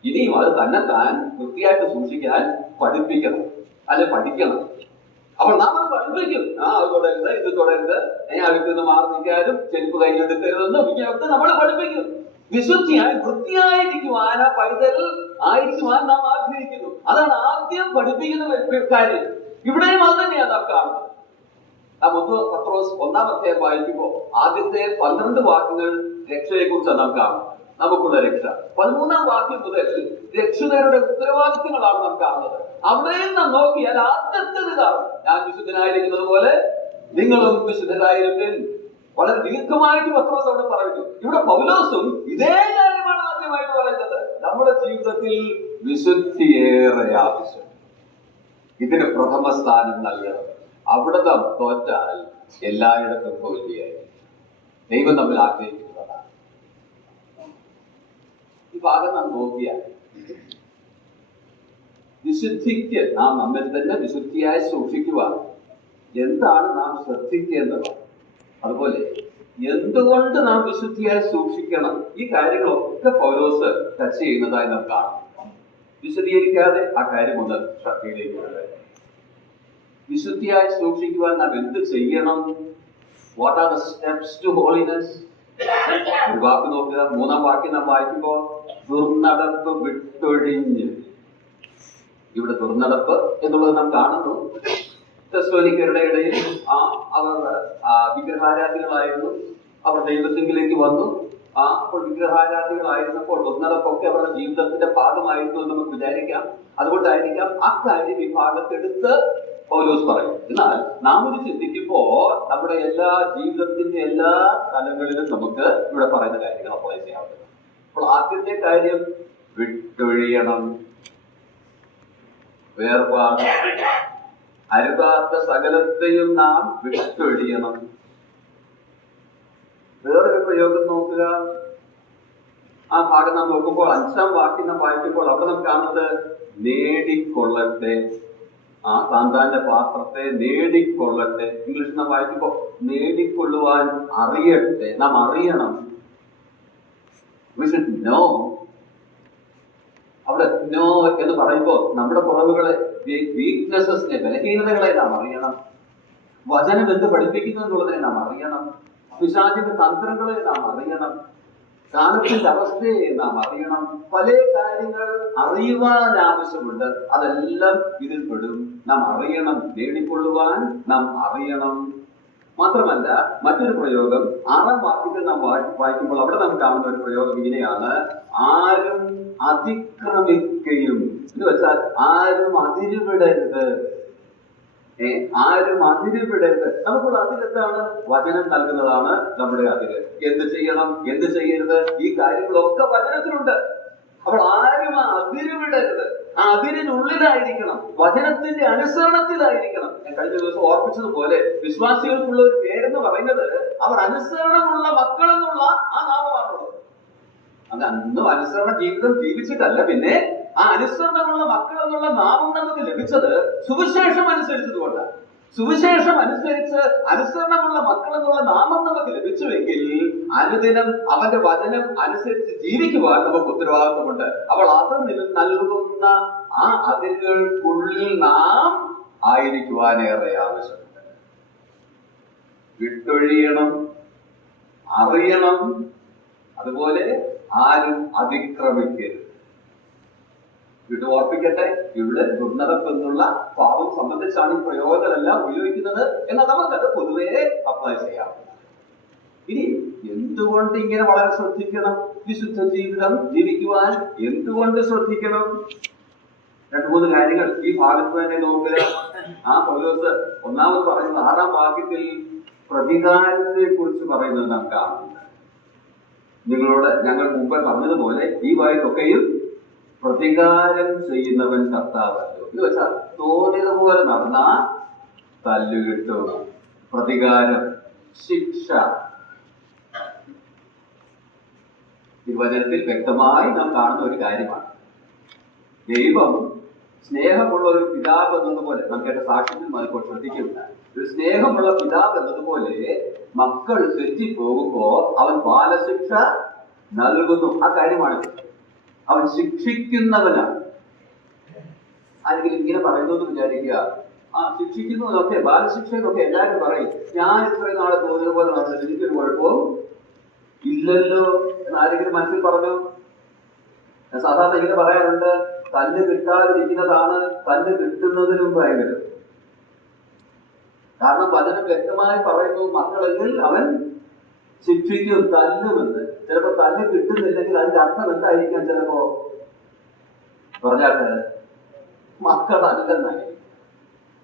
ഇനിയും അത് തന്നെത്താൻ വൃത്തിയായിട്ട് സൂക്ഷിക്കാൻ പഠിപ്പിക്കണം, അല്ലെ പഠിക്കണം. അപ്പോൾ നാം അത് പഠിപ്പിക്കും. അത് തുടരുത്, ഇത് തുടരുത്, അകത്തുനിന്ന് മാറി നിൽക്കാനും ചെരുപ്പ് കൈയെടുക്കരുതെന്നും ഇങ്ങനെയൊക്കെ നമ്മൾ പഠിപ്പിക്കും. വിശുദ്ധിയായി വൃത്തിയായിരിക്കുവാൻ ആ പൈതൽ ആയിരിക്കുവാൻ നാം ആഗ്രഹിക്കുന്നു. അതാണ് ആദ്യം പഠിപ്പിക്കുന്ന കാര്യം. ഇവിടെയും അത് തന്നെയാണ് നാം കാണുന്നത്. നാം പത്രോസ് 1-ാം അധ്യായം വായിക്കുമ്പോൾ ആദ്യത്തെ 12 വാക്യങ്ങൾ രക്ഷയെ കുറിച്ചാണ് നാം കാണുന്നത്. നമുക്കുള്ള രക്ഷ 13-ാം വാക്യം മുതൽ രക്ഷിതരുടെ ഉത്തരവാദിത്വങ്ങളാണ് നാം കാണുന്നത്. അവിടെയും നാം നോക്കിയാൽ ആദ്യത്തേത് ഇതാണ്: ഞാൻ വിശുദ്ധനായിരിക്കുന്നത് പോലെ നിങ്ങളും വിശുദ്ധരായിരിക്കും. വളരെ ദീർഘമായിട്ട് പത്രോസ് അവിടെ പറയുന്നു. ഇവിടെ പൗലോസും ഇതേ കാര്യമാണ് ആദ്യമായിട്ട് പറയുന്നത്. നമ്മുടെ ജീവിതത്തിൽ വിശുദ്ധിയേറെ ആവശ്യം. ഇതിന് പ്രഥമ സ്ഥാനം നൽകണം. അവിടെ നാം തോറ്റാൽ എല്ലായിടത്തും തോൽവിയായി. ദൈവം നമ്മൾ ആഗ്രഹിക്കുന്നതാണ്. ഈ ഭാഗം നാം നോക്കിയാൽ വിശുദ്ധിക്ക് നാം നമ്മിൽ തന്നെ വിശുദ്ധിയായി സൂക്ഷിക്കുവാൻ എന്താണ് നാം ശ്രദ്ധിക്കേണ്ടത്, അതുപോലെ എന്തുകൊണ്ട് നാം വിശുദ്ധിയായി സൂക്ഷിക്കണം, ഈ കാര്യങ്ങളൊക്കെ പൗലോസ് ടച്ച് ചെയ്യുന്നതായി നാം കാണും. വിശദീകരിക്കാതെ ആ കാര്യം ഒന്ന് ശ്രദ്ധയിലേക്ക് കൊണ്ടുവരാം. വിശുദ്ധിയായി സൂക്ഷിക്കുവാൻ നാം എന്ത് ചെയ്യണം? What are the steps to holiness? ഒരു വാക്ക് നോക്കുക. 3-ാം വാക്യം നാം വായിക്കുമ്പോൾ ദുർനടപ്പ് വിട്ടൊഴിഞ്ഞ്. ഇവിടെ ദുർനടപ്പ് എന്നുള്ളത് നാം കാണുന്നു. തെസ്സലോനിക്കരുടെ ഇടയിൽ അവർ വിഗ്രഹാരാധികളായിരുന്നു. അവർ ദൈവത്തിങ്കിലേക്ക് വന്നു. അപ്പോൾ വിഗ്രഹാരാധികളായിരുന്നപ്പോൾ ദുർനടപ്പൊക്കെ അവരുടെ ജീവിതത്തിന്റെ ഭാഗമായിരുന്നു എന്ന് നമുക്ക് വിചാരിക്കാം. അതുകൊണ്ടായിരിക്കാം ആ കാര്യം ഈ ഭാഗത്തെടുത്ത് പൗലോസ് പറയും. എന്നാൽ നാം ഇത് ചിന്തിക്കുമ്പോ നമ്മുടെ എല്ലാ ജീവിതത്തിന്റെ എല്ലാ തലങ്ങളിലും നമുക്ക് ഇവിടെ പറയുന്ന കാര്യങ്ങൾ അപ്ലൈ ചെയ്യാവുന്നത്. അപ്പോൾ ആദ്യത്തെ കാര്യം വിട്ടൊഴിയണം. വേർപാട്, അരുതാത്ത സകലത്തെയും നാം വിട്ടൊഴിയണം. വേറൊരു പ്രയോഗം നോക്കുക. ആ ഭാഗം നാം നോക്കുമ്പോൾ 5-ാം വാക്യം നാം വായിക്കുമ്പോൾ അവിടെ നാം കാണുന്നത് നേടിക്കൊള്ളട്ടെ. താന്താന്റെ പാത്രത്തെ നേടിക്കൊള്ളട്ടെ. ഇംഗ്ലീഷ് നാം വായിക്കുമ്പോൾ നേടിക്കൊള്ളുവാൻ അറിയട്ടെ. നാം അറിയണം. We should know. അവിടെ നോ എന്ന് പറയുമ്പോൾ നമ്മുടെ കുറവുകളെ, വീക്ക്നെസ്സസിനെ, ബലഹീനതകളെ നാം അറിയണം. വചനം എന്ത് പഠിപ്പിക്കുന്നു എന്നുള്ളതിനെ നാം അറിയണം. പിശാചിന്റെ തന്ത്രങ്ങളെ നാം അറിയണം. കാലത്തിന്റെ അവസ്ഥയെ നാം അറിയണം. പല കാര്യങ്ങൾ അറിയുവാൻ ആവശ്യമുണ്ട്. അതെല്ലാം ഇതിൽ പെടും. നാം അറിയണം. നേടിക്കൊള്ളുവാൻ നാം അറിയണം. മാത്രമല്ല മറ്റൊരു പ്രയോഗം 6-ാം വാക്യത്തിൽ നാം വായിക്കുമ്പോൾ അവിടെ നാം കാണുന്ന ഒരു പ്രയോഗം ഇങ്ങനെയാണ്: ആരും അതിക്രമിക്കുകയും, എന്ന് വെച്ചാൽ ആരും അതിരുവിടരുത്. ആരും അതിരുവിടരുത്. നമുക്കുള്ള അതിരെന്താണ്? വചനം നൽകുന്നതാണ് നമ്മുടെ അതിര്. എന്ത് ചെയ്യണം, എന്ത് ചെയ്യരുത്, ഈ കാര്യങ്ങളൊക്കെ വചനത്തിലുണ്ട്. അപ്പോൾ ആരും അതിരുവിടരുത്. ആ അതിരിനുള്ളിലായിരിക്കണം. വചനത്തിന്റെ അനുസരണത്തിലായിരിക്കണം. ഞാൻ കഴിഞ്ഞ ദിവസം ഓർപ്പിച്ചതുപോലെ വിശ്വാസികൾക്കുള്ള ഒരു പേരെന്ന് പറയുന്നത് അവർ അനുസരണമുള്ള മക്കൾ എന്നുള്ള ആ നാമമാണുള്ളത്. അത് അന്നും അനുസരണ ജീവിതം ജീവിച്ചിട്ടല്ല, പിന്നെ ആ അനുസരണമുള്ള മക്കൾ എന്നുള്ള നാമം നമുക്ക് ലഭിച്ചത് സുവിശേഷം അനുസരിച്ചതുകൊണ്ടാണ്. സുവിശേഷം അനുസരിച്ച് അനുസരണമുള്ള മക്കൾ എന്നുള്ള നാമം നമുക്ക് ലഭിച്ചുവെങ്കിൽ അനുദിനം അവന്റെ വചനം അനുസരിച്ച് ജീവിക്കുവാൻ നമുക്ക് ഉത്തരവാദിത്വമുണ്ട്. അപ്പോൾ അത് നൽകുന്ന ആ അതിരുകൾക്കുള്ളിൽ നാം ആയിരിക്കുവാനേറെ ആവശ്യമുണ്ട്. വിട്ടൊഴിയണം, അറിയണം, അതുപോലെ ആരും അതിക്രമിക്കരുത്. ഇത് ഓർപ്പിക്കട്ടെ, ഇവിടെ ദുർനടപ്പ് എന്നുള്ള പാവം സംബന്ധിച്ചാണ് ഈ പ്രയോഗങ്ങളെല്ലാം ഉപയോഗിക്കുന്നത്. എന്നാൽ നമുക്കത് പൊതുവേ അപ്ലൈ ചെയ്യാം. ഇനി എന്തുകൊണ്ട് ഇങ്ങനെ വളരെ ശ്രദ്ധിക്കണം? വിശുദ്ധ ജീവിതം ജീവിക്കുവാൻ എന്തുകൊണ്ട് ശ്രദ്ധിക്കണം? 2-3 കാര്യങ്ങൾ ഈ ഭാഗത്ത് തന്നെ നോക്കുക. പൗലോസ് ഒന്നാമത് പറയുന്നത് 6-ാം വാക്യത്തിൽ പ്രതികാരത്തെ കുറിച്ച് പറയുന്നത് നാം കാണുന്നുണ്ട്. നിങ്ങളോട് ഞങ്ങൾ മുമ്പ് പറഞ്ഞതുപോലെ ഈ വായിലൊക്കെയും പ്രതികാരം ചെയ്യുന്നവൻ കർത്താവല്ലോ. എന്ന് വെച്ചാൽ തോന്നിയതുപോലെ നടന്ന തല്ലുകിട്ടും. പ്രതികാരം, ശിക്ഷ. തിരുവചനത്തിൽ വ്യക്തമായി നാം കാണുന്ന ഒരു കാര്യമാണ്. ദൈവം സ്നേഹമുള്ള ഒരു പിതാവ് എന്നതുപോലെ, നാം കേട്ട സാക്ഷ്യത്തിൽ ഇപ്പോൾ ശ്രദ്ധിക്കുന്നുണ്ട്, ഒരു സ്നേഹമുള്ള പിതാവ് എന്നതുപോലെ മക്കൾ തെറ്റിപ്പോകുമ്പോ അവൻ ബാലശിക്ഷ നൽകുന്നു. ആ കാര്യമാണ്. അവൻ ശിക്ഷിക്കുന്നവനാണ്. ആരെങ്കിലും ഇങ്ങനെ പറയുന്നു എന്ന് വിചാരിക്കുക, ആ ശിക്ഷിക്കുന്നതൊക്കെ ബാലശിക്ഷ എന്നൊക്കെ എല്ലാവരും പറയും. ഞാൻ ഇത്രയും നാളെ തോന്നിയത് പോലെ നടന്നിട്ട് എനിക്കൊരു കുഴപ്പവും ഇല്ലല്ലോ എന്ന് ആരെങ്കിലും മനസ്സിൽ പറഞ്ഞു? സാധാരണ ഇങ്ങനെ പറയാറുണ്ട്, തല്ല് കിട്ടാതിരിക്കുന്നതാണ് തല്ല് കിട്ടുന്നതിനും ഭയങ്കരം. കാരണം വചനം വ്യക്തമായി പറയുന്നു, മക്കളെങ്കിൽ അവൻ ശിക്ഷിക്കും, തല്ലുമെന്ന്. ചിലപ്പോ തല്ല് കിട്ടുന്നില്ലെങ്കിൽ അതിന്റെ അർത്ഥം എന്തായിരിക്കാം? ചിലപ്പോ പറഞ്ഞാട്ട് മക്കളല്ലെന്നായി.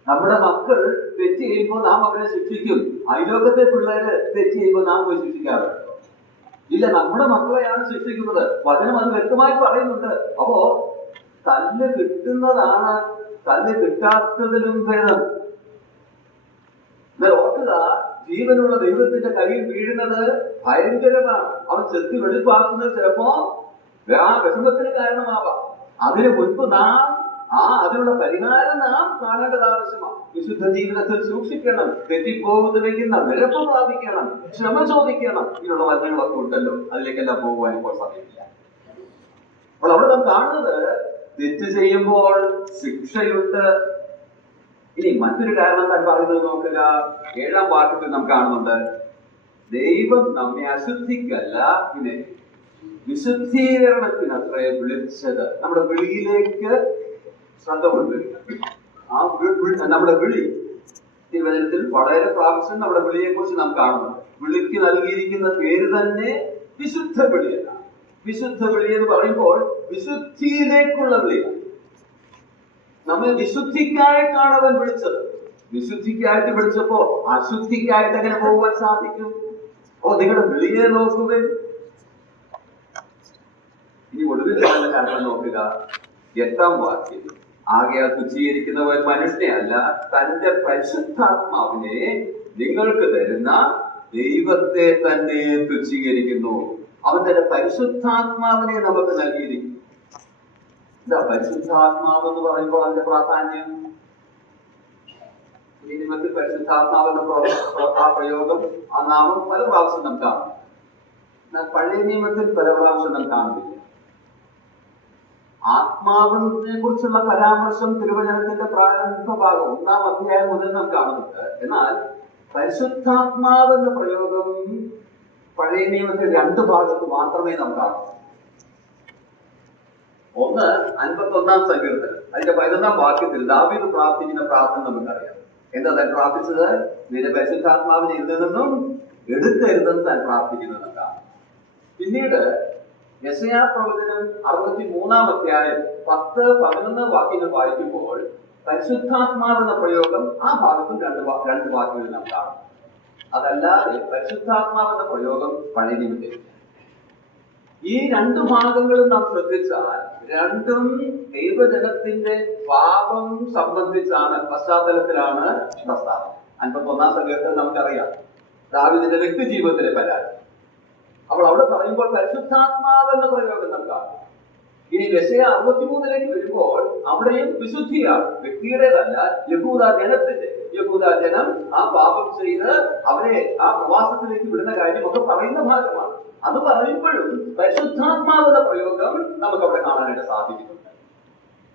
നമ്മുടെ മക്കൾ തെറ്റ് ചെയ്യുമ്പോൾ നാം അവരെ ശിക്ഷിക്കും. അയലോകത്തെ പിള്ളേര് തെറ്റ് ചെയ്യുമ്പോൾ നാം പോയി ശിക്ഷിക്കാറുണ്ട്? ഇല്ല, നമ്മുടെ മക്കളെയാണ് ശിക്ഷിക്കുന്നത്. വചനം അത് വ്യക്തമായി പറയുന്നുണ്ട്. അപ്പോ തല്ല് കിട്ടുന്നതാണ് തല്ല് കിട്ടാത്തതിലും ഭേദം. എന്നാൽ ഓർക്കുക, ജീവനുള്ള ദൈവത്തിന്റെ കയ്യിൽ വീഴുന്നത് ഭയങ്കരമാണ്. അവൻ ചെത്തി വെളിപ്പാക്കുന്നത് ചിലപ്പോ ആ വിഷമത്തിന് കാരണമാവാം. അതിനു മുൻപ് നാം അതിനുള്ള പരിഹാരം നാം കാണേണ്ടത് ആവശ്യമാണ്. വിശുദ്ധ ജീവിതത്തിൽ സൂക്ഷിക്കണം. തെറ്റിപ്പോകുന്നുവെങ്കിൽ നിരപ്പ് പ്രാപിക്കണം, ക്ഷമ ചോദിക്കണം. ഇതിനുള്ള വചനങ്ങളൊക്കെ ഉണ്ടല്ലോ, അതിലേക്കെല്ലാം പോകുവാൻ ഇപ്പോൾ സമയമില്ല. അപ്പോൾ അവിടെ നാം കാണുന്നത് തെറ്റ് ചെയ്യുമ്പോൾ ശിക്ഷയുണ്ട്. ഇനി മറ്റൊരു കാരണം താൻ പറയുന്നത് നോക്കുക. 7-ാം വാക്യത്തിൽ നാം കാണുന്നുണ്ട്, ദൈവം നമ്മെ അശുദ്ധിക്കല്ല, പിന്നെ വിശുദ്ധീകരണത്തിനത്രേ വിളിച്ചത്. നമ്മുടെ വിളിയിലേക്ക് ശ്രദ്ധ കൊണ്ടുവരിക. നമ്മുടെ വിളി തിരുവചനത്തിൽ വളരെ പ്രാവശ്യം നമ്മുടെ വിളിയെ കുറിച്ച് നാം കാണുന്നുണ്ട്. വിളിക്ക് നൽകിയിരിക്കുന്ന പേര് തന്നെ വിശുദ്ധ വിളിയല്ല. വിശുദ്ധ വിളി എന്ന് പറയുമ്പോൾ വിശുദ്ധിയിലേക്കുള്ള വിളിയാണ്. നമ്മെ വിശുദ്ധിക്കായിട്ടാണ് അവൻ വിളിച്ചത്. വിശുദ്ധിക്കായിട്ട് വിളിച്ചപ്പോ അശുദ്ധിക്കായിട്ട് എങ്ങനെ പോകുവാൻ സാധിക്കും? നിങ്ങളുടെ വിളിയെ നോക്കുവൻ. ഇനി ഒടുവിൽ കാരണം നോക്കുക, 8-ാം വാക്യം. ആകയാൽ തുച്ഛീകരിക്കുന്നവൻ മനുഷ്യനെ അല്ല, തന്റെ പരിശുദ്ധാത്മാവിനെ നിങ്ങൾക്ക് തരുന്ന ദൈവത്തെ തന്നെ തുച്ഛീകരിക്കുന്നു. അവൻ തന്റെ പരിശുദ്ധാത്മാവിനെ നമുക്ക് നൽകിയിരിക്കുന്നു. എന്താ പരിശുദ്ധാത്മാവ് എന്ന് പറയുമ്പോൾ അതിന്റെ പ്രാധാന്യം? ഈ നിയമത്തിൽ പരിശുദ്ധാത്മാവെന്ന ആ പ്രയോഗം, ആ നാമം പല പ്രാവശ്യം നാം കാണും. എന്നാൽ പഴയ നിയമത്തിൽ പല പ്രാവശ്യം നാം കാണുന്നില്ല. ആത്മാവിനെ കുറിച്ചുള്ള പരാമർശം തിരുവചനത്തിന്റെ പ്രാരംഭ ഭാഗം 1-ാം അധ്യായം മുതൽ നാം കാണുന്നുണ്ട്. എന്നാൽ പരിശുദ്ധാത്മാവ് എന്ന പ്രയോഗം പഴയ നിയമത്തിൽ 2 ഭാഗത്ത് മാത്രമേ നാം കാണൂ. ഒന്ന് 51-ാം സങ്കീർത്തനം, അതിന്റെ 11-ാം വാക്യത്തിൽ ദാവീദ് പ്രാർത്ഥിക്കുന്ന പ്രാർത്ഥന നമുക്കറിയാം. എന്താ താൻ പ്രാർത്ഥിച്ചത്? നിന്റെ പരിശുദ്ധാത്മാവിനെ ഇതിൽ നിന്നും എടുക്കരുതെന്ന് താൻ പ്രാർത്ഥിക്കുന്നതാണ്. പിന്നീട് യെശയ്യാ പ്രവചനം 63-ാം അധ്യായം 10-11 വാക്യങ്ങൾ വായിക്കുമ്പോൾ പരിശുദ്ധാത്മാവ് എന്ന പ്രയോഗം ആ ഭാഗത്തും 2 വാക്യങ്ങൾ നാം കാണും. അതല്ലാതെ പരിശുദ്ധാത്മാവ് എന്ന പ്രയോഗം പഴയ നിയമത്തിലില്ല. ഈ 2 ഭാഗങ്ങളും നാം ശ്രദ്ധിച്ചാൽ രണ്ടും ദൈവജനത്തിന്റെ പാപം സംബന്ധിച്ചാണ്, പശ്ചാത്തലത്തിലാണ് പ്രസ്താവന. 51-ാം സങ്കീർത്തനം നമുക്കറിയാം, ദാവീദിന്റെ വ്യക്തി ജീവിതത്തിലെ പരാതി. അപ്പോൾ അവിടെ പറയുമ്പോൾ പരിശുദ്ധാത്മാവ് എന്ന പ്രയോഗം നാം കാണും. ഇനി യെശയ്യാ 63-ലേക്ക് വരുമ്പോൾ അവിടെയും വിശുദ്ധിയാണ്, വ്യക്തിയുടേതല്ല, യഹൂദ ജനത്തിന്റെ. യഹൂദ ജനം ആ പാപം ചെയ്ത് അവരെ ആ പ്രവാസത്തിലേക്ക് വിടുന്ന കാര്യമൊക്കെ പറയുന്ന ഭാഗമാണ്. അത് പറയുമ്പോഴും പരിശുദ്ധാത്മാവെന്ന പ്രയോഗം നമുക്ക് അവിടെ കാണാനായിട്ട് സാധിക്കുന്നുണ്ട്.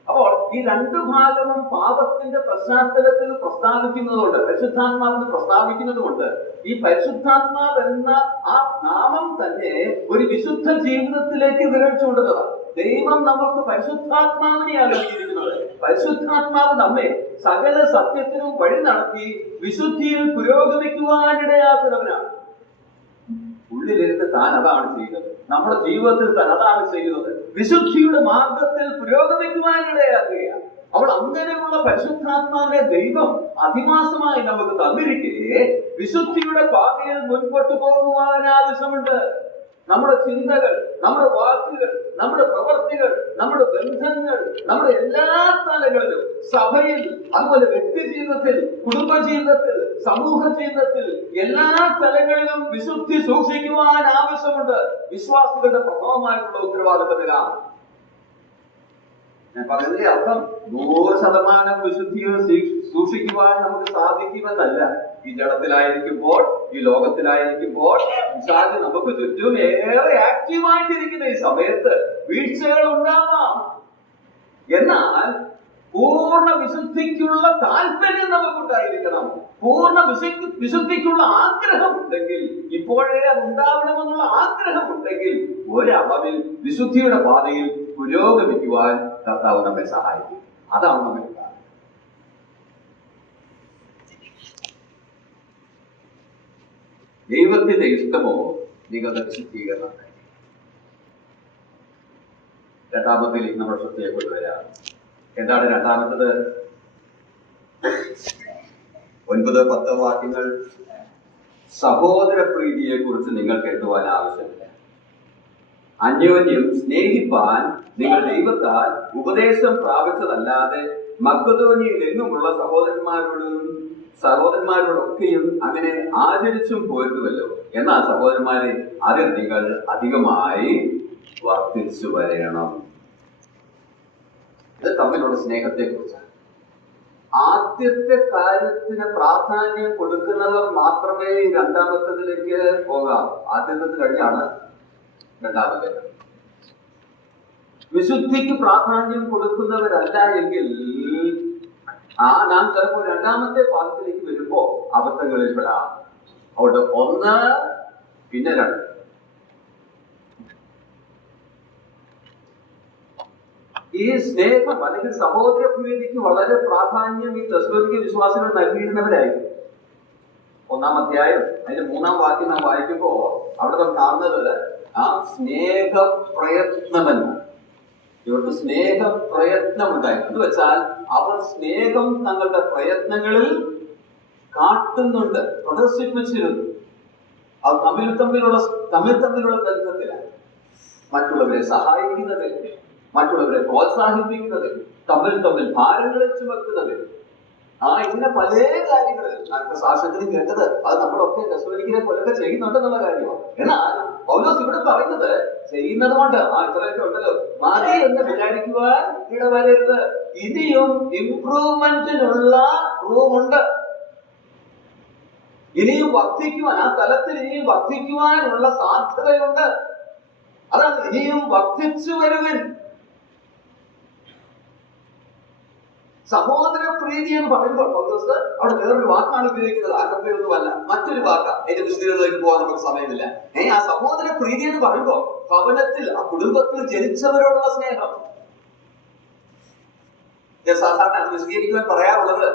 അപ്പോൾ ഈ 2 ഭാഗവും പാപത്തിന്റെ പശ്ചാത്തലത്തിൽ പ്രസ്താവിക്കുന്നതുകൊണ്ട്, പരിശുദ്ധാത്മാവെന്ന് പ്രസ്താവിക്കുന്നതുകൊണ്ട്, ഈ പരിശുദ്ധാത്മാവ് എന്ന ആ നാമം തന്നെ ഒരു വിശുദ്ധ ജീവിതത്തിലേക്ക് വിരൽ ചൂണ്ടുന്നതാണ്. ദൈവം നമുക്ക് പരിശുദ്ധാത്മാവിനെയാണ് നൽകിയിരിക്കുന്നത്. പരിശുദ്ധാത്മാവ് നമ്മെ സകല സത്യത്തിനും വഴി നടത്തി വിശുദ്ധിയിൽ പുരോഗമിക്കുവാനിടയാക്കുന്നവനാണ്. ഉള്ളിലിരുന്ന് താൻ അതാണ് ചെയ്യുന്നത്. നമ്മുടെ ജീവിതത്തിൽ താൻ അതാണ് ചെയ്യുന്നത്. വിശുദ്ധിയുടെ മാർഗത്തിൽ പുരോഗമിക്കുവാനിടയാക്കുകയാണ്. അവൾ അങ്ങനെയുള്ള പരിശുദ്ധാത്മാവിനെ ദൈവം അധിവാസമായി നമുക്ക് തന്നിരിക്കെ വിശുദ്ധിയുടെ പാതയിൽ മുൻപോട്ട് പോകുവാൻ ആവശ്യമുണ്ട്. നമ്മുടെ ചിന്തകൾ, നമ്മുടെ വാക്കുകൾ, നമ്മുടെ പ്രവർത്തികൾ, നമ്മുടെ ബന്ധങ്ങൾ, നമ്മുടെ എല്ലാ തലങ്ങളിലും, സഭയിൽ, അതുപോലെ വ്യക്തി ജീവിതത്തിൽ, കുടുംബ ജീവിതത്തിൽ, സമൂഹ ജീവിതത്തിൽ, എല്ലാ തലങ്ങളിലും വിശുദ്ധി സൂക്ഷിക്കുവാൻ ആവശ്യമുണ്ട്. വിശ്വാസികളുടെ പ്രഥമമായിട്ടുള്ള ഉത്തരവാദിത്തം ഇതാണ്. ഞാൻ പറയുന്നതിന്റെ അർത്ഥം 100% വിശുദ്ധികൾ സൂക്ഷിക്കുവാൻ നമുക്ക് സാധിക്കുമെന്നല്ല. ഈ ജഡത്തിലായിരിക്കുമ്പോൾ, ഈ ലോകത്തിലായിരിക്കുമ്പോൾ, പിശാച് നമുക്ക് ചുറ്റും ഏറെ ആക്റ്റീവായിട്ടിരിക്കുന്ന ഈ സമയത്ത് വീഴ്ചകൾ ഉണ്ടാവാം. എന്നാൽ പൂർണ്ണ വിശുദ്ധിക്കുള്ള താല്പര്യം നമുക്കുണ്ടായിരിക്കണം. പൂർണ്ണ വിശുദ്ധിക്കുള്ള ആഗ്രഹമുണ്ടെങ്കിൽ, ഇപ്പോഴേ അത് ഉണ്ടാവണമെന്നുള്ള ആഗ്രഹമുണ്ടെങ്കിൽ, ഒരളവിൽ വിശുദ്ധിയുടെ പാതയിൽ പുരോഗമിക്കുവാൻ കർത്താവ് നമ്മെ സഹായിക്കും. അതാണ് നമ്മൾ കാണുന്നത്. ദൈവത്തിന്റെ ഇഷ്ടമോ നിങ്ങളുടെ വിശുദ്ധീകരണം. രണ്ടാമത്തേക്ക് നമ്മൾ ശ്രദ്ധയെ കൊണ്ടുവരാം. എന്താണ് രണ്ടാമത്തത്? 9-10 വാക്യങ്ങൾ. സഹോദര പ്രീതിയെ കുറിച്ച് നിങ്ങൾക്ക് എഴുതുവാൻ ആവശ്യമില്ല. അന്യോന്യം സ്നേഹിപ്പാൻ നിങ്ങൾ ദൈവത്താൽ ഉപദേശം പ്രാപിച്ചതല്ലാതെ മക്കെദോന്യയിൽ എങ്ങുമുള്ള സഹോദരന്മാരോടൊക്കെയും അങ്ങനെ ആചരിച്ചും പോരുന്നുവല്ലോ. എന്നാൽ സഹോദരന്മാരെ, അതിൽ നിങ്ങൾ അധികമായി വർദ്ധിച്ചു വരണം. ഇത് തമ്മിലുള്ള സ്നേഹത്തെ കുറിച്ചാണ്. ആദ്യത്തെ കാര്യത്തിന് പ്രാധാന്യം കൊടുക്കുന്നവർ മാത്രമേ രണ്ടാമത്തതിലേക്ക് പോകാം. ആദ്യത്തത് കഴിഞ്ഞാണ് രണ്ടാമത്തേത്. വിശുദ്ധിക്ക് പ്രാധാന്യം കൊടുക്കുന്നവരല്ല എങ്കിൽ നാം ചിലപ്പോൾ രണ്ടാമത്തെ പാദത്തിലേക്ക് വരുമ്പോ അബദ്ധങ്ങളിൽ പെടാം. അവിടെ 1, പിന്നെ 2. ഈ സ്നേഹം അല്ലെങ്കിൽ സഹോദര പ്രീതിക്ക് വളരെ പ്രാധാന്യം ഈ തെസ്സലോനിക്ക വിശ്വാസികൾ നൽകിയിരുന്നവരായിരുന്നു. 1-ാം അധ്യായം അതിന്റെ 3-ാം വാക്യം നാം വായിക്കുമ്പോ അവിടെ നാം കാണുന്നത് ആ സ്നേഹപ്രയത്നമെന്ന്. ഇവർക്ക് സ്നേഹപ്രയത്നമുണ്ടായിരുന്നു. എന്ന് വെച്ചാൽ അവർ സ്നേഹം തങ്ങളുടെ പ്രയത്നങ്ങളിൽ കാട്ടുന്നുണ്ട്, പ്രദർശിപ്പിച്ചിരുന്നു. അത് തമ്മിൽ തമ്മിലുള്ള ബന്ധത്തിലാണ്. മറ്റുള്ളവരെ സഹായിക്കുന്നതിൽ, മറ്റുള്ളവരെ പ്രോത്സാഹിപ്പിക്കുന്നതിൽ, തമ്മിൽ ഭാരങ്ങളെ ചുമക്കുന്നതിൽ, ഇങ്ങനെ പല കാര്യങ്ങളിൽ സാക്ഷ്യത്തിന് കേട്ടത് അത് നമ്മളൊക്കെ തെസ്സലോനിക്കയെ പോലൊക്കെ ചെയ്യുന്നുണ്ടെന്നുള്ള കാര്യമാണ്. എന്നാൽ പൗലോസ് ഇവിടെ പറയുന്നത് ചെയ്യുന്നത് കൊണ്ട് ഇത്രയൊക്കെ ഉണ്ടല്ലോ മതി എന്ന് വിചാരിക്കുവാൻ ഇടവരരുത്. ഇനിയും ഇംപ്രൂവ്മെന്റിനുള്ള റൂമുണ്ട്. ഇനിയും വർദ്ധിക്കുവാൻ, ആ തലത്തിൽ ഇനിയും വർദ്ധിക്കുവാനുള്ള സാധ്യതയുണ്ട്. അതാണ് ഇനിയും വർദ്ധിച്ചു വരുവിൻ. സഹോദര പ്രീതി എന്ന് പറയുമ്പോൾ പൗലോസ് അവിടെ വേറൊരു വാക്കാണ് ഉപയോഗിക്കുന്നത്. അകപ്പയൊന്നുമല്ല, മറ്റൊരു വാക്കാ. അതിന്റെ വിശദീകരണത്തിലേക്ക് പോകാൻ നമുക്ക് സമയമില്ല. ആ സഹോദര പ്രീതി എന്ന് പറയുമ്പോൾ ഭവനത്തിൽ, ആ കുടുംബത്തിൽ ജനിച്ചവരോടുള്ള സ്നേഹം. സാധാരണ അത് വിശദീകരിക്കുവാൻ പറയാറുള്ളത്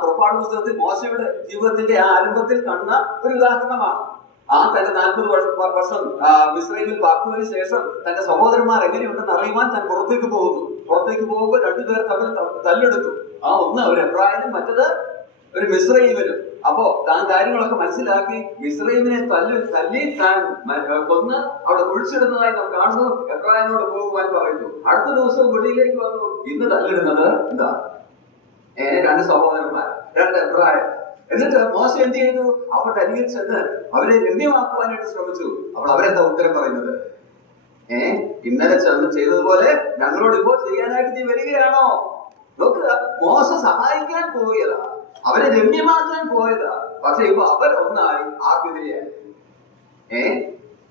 പുറപ്പാട് പുസ്തകത്തിൽ മോശയുടെ ജീവിതത്തിന്റെ ആരംഭത്തിൽ കാണുന്ന ഒരു ഉദാഹരണമാണ്. തന്റെ 40 വർഷം മിസ്രൈമിൽ പാർക്കുന്നതിന് ശേഷം തന്റെ സഹോദരന്മാർ എങ്ങനെയുണ്ടെന്ന് അറിയുവാൻ താൻ പുറത്തേക്ക് പോകുമ്പോൾ 2 പേർ തമ്മിൽ തല്ലെടുത്തു. ഒന്ന് ഒരു എബ്രായനും മറ്റത് ഒരു മിസ്രൈമിനും. അപ്പോ താൻ കാര്യങ്ങളൊക്കെ മനസ്സിലാക്കി മിസ്രൈമിനെ തല്ലി താൻ കൊന്ന് അവിടെ കുഴിച്ചിടുന്നതായി നാം കാണുന്നു. എബ്രായനോട് പോകുവാൻ പറയുന്നു. അടുത്ത ദിവസം വെളിയിലേക്ക് വന്നു. ഇന്ന് തല്ലിടുന്നത് എന്താ? 2 സഹോദരന്മാർ, 2 എബ്രായൻ. എന്നിട്ട് മോശ എന്ത് ചെയ്തു? അവരുടെ അരികിൽ ചെന്ന് അവരെ രമ്യമാക്കുവാനായിട്ട് ശ്രമിച്ചു. അപ്പോൾ അവരെന്താ ഉത്തരം പറയുന്നത്? ഇന്നലെ ചെന്ന് ചെയ്തതുപോലെ ഞങ്ങളോട് ഇപ്പോൾ ചെയ്യാനായിട്ട് നീ വരികയാണോ? നോക്കുക, മോശ സഹായിക്കാൻ പോയതാ, അവരെ രമ്യമാക്കാൻ പോയതാ. പക്ഷെ ഇപ്പൊ അവരൊന്നായി ആർക്കെതിരെയായി?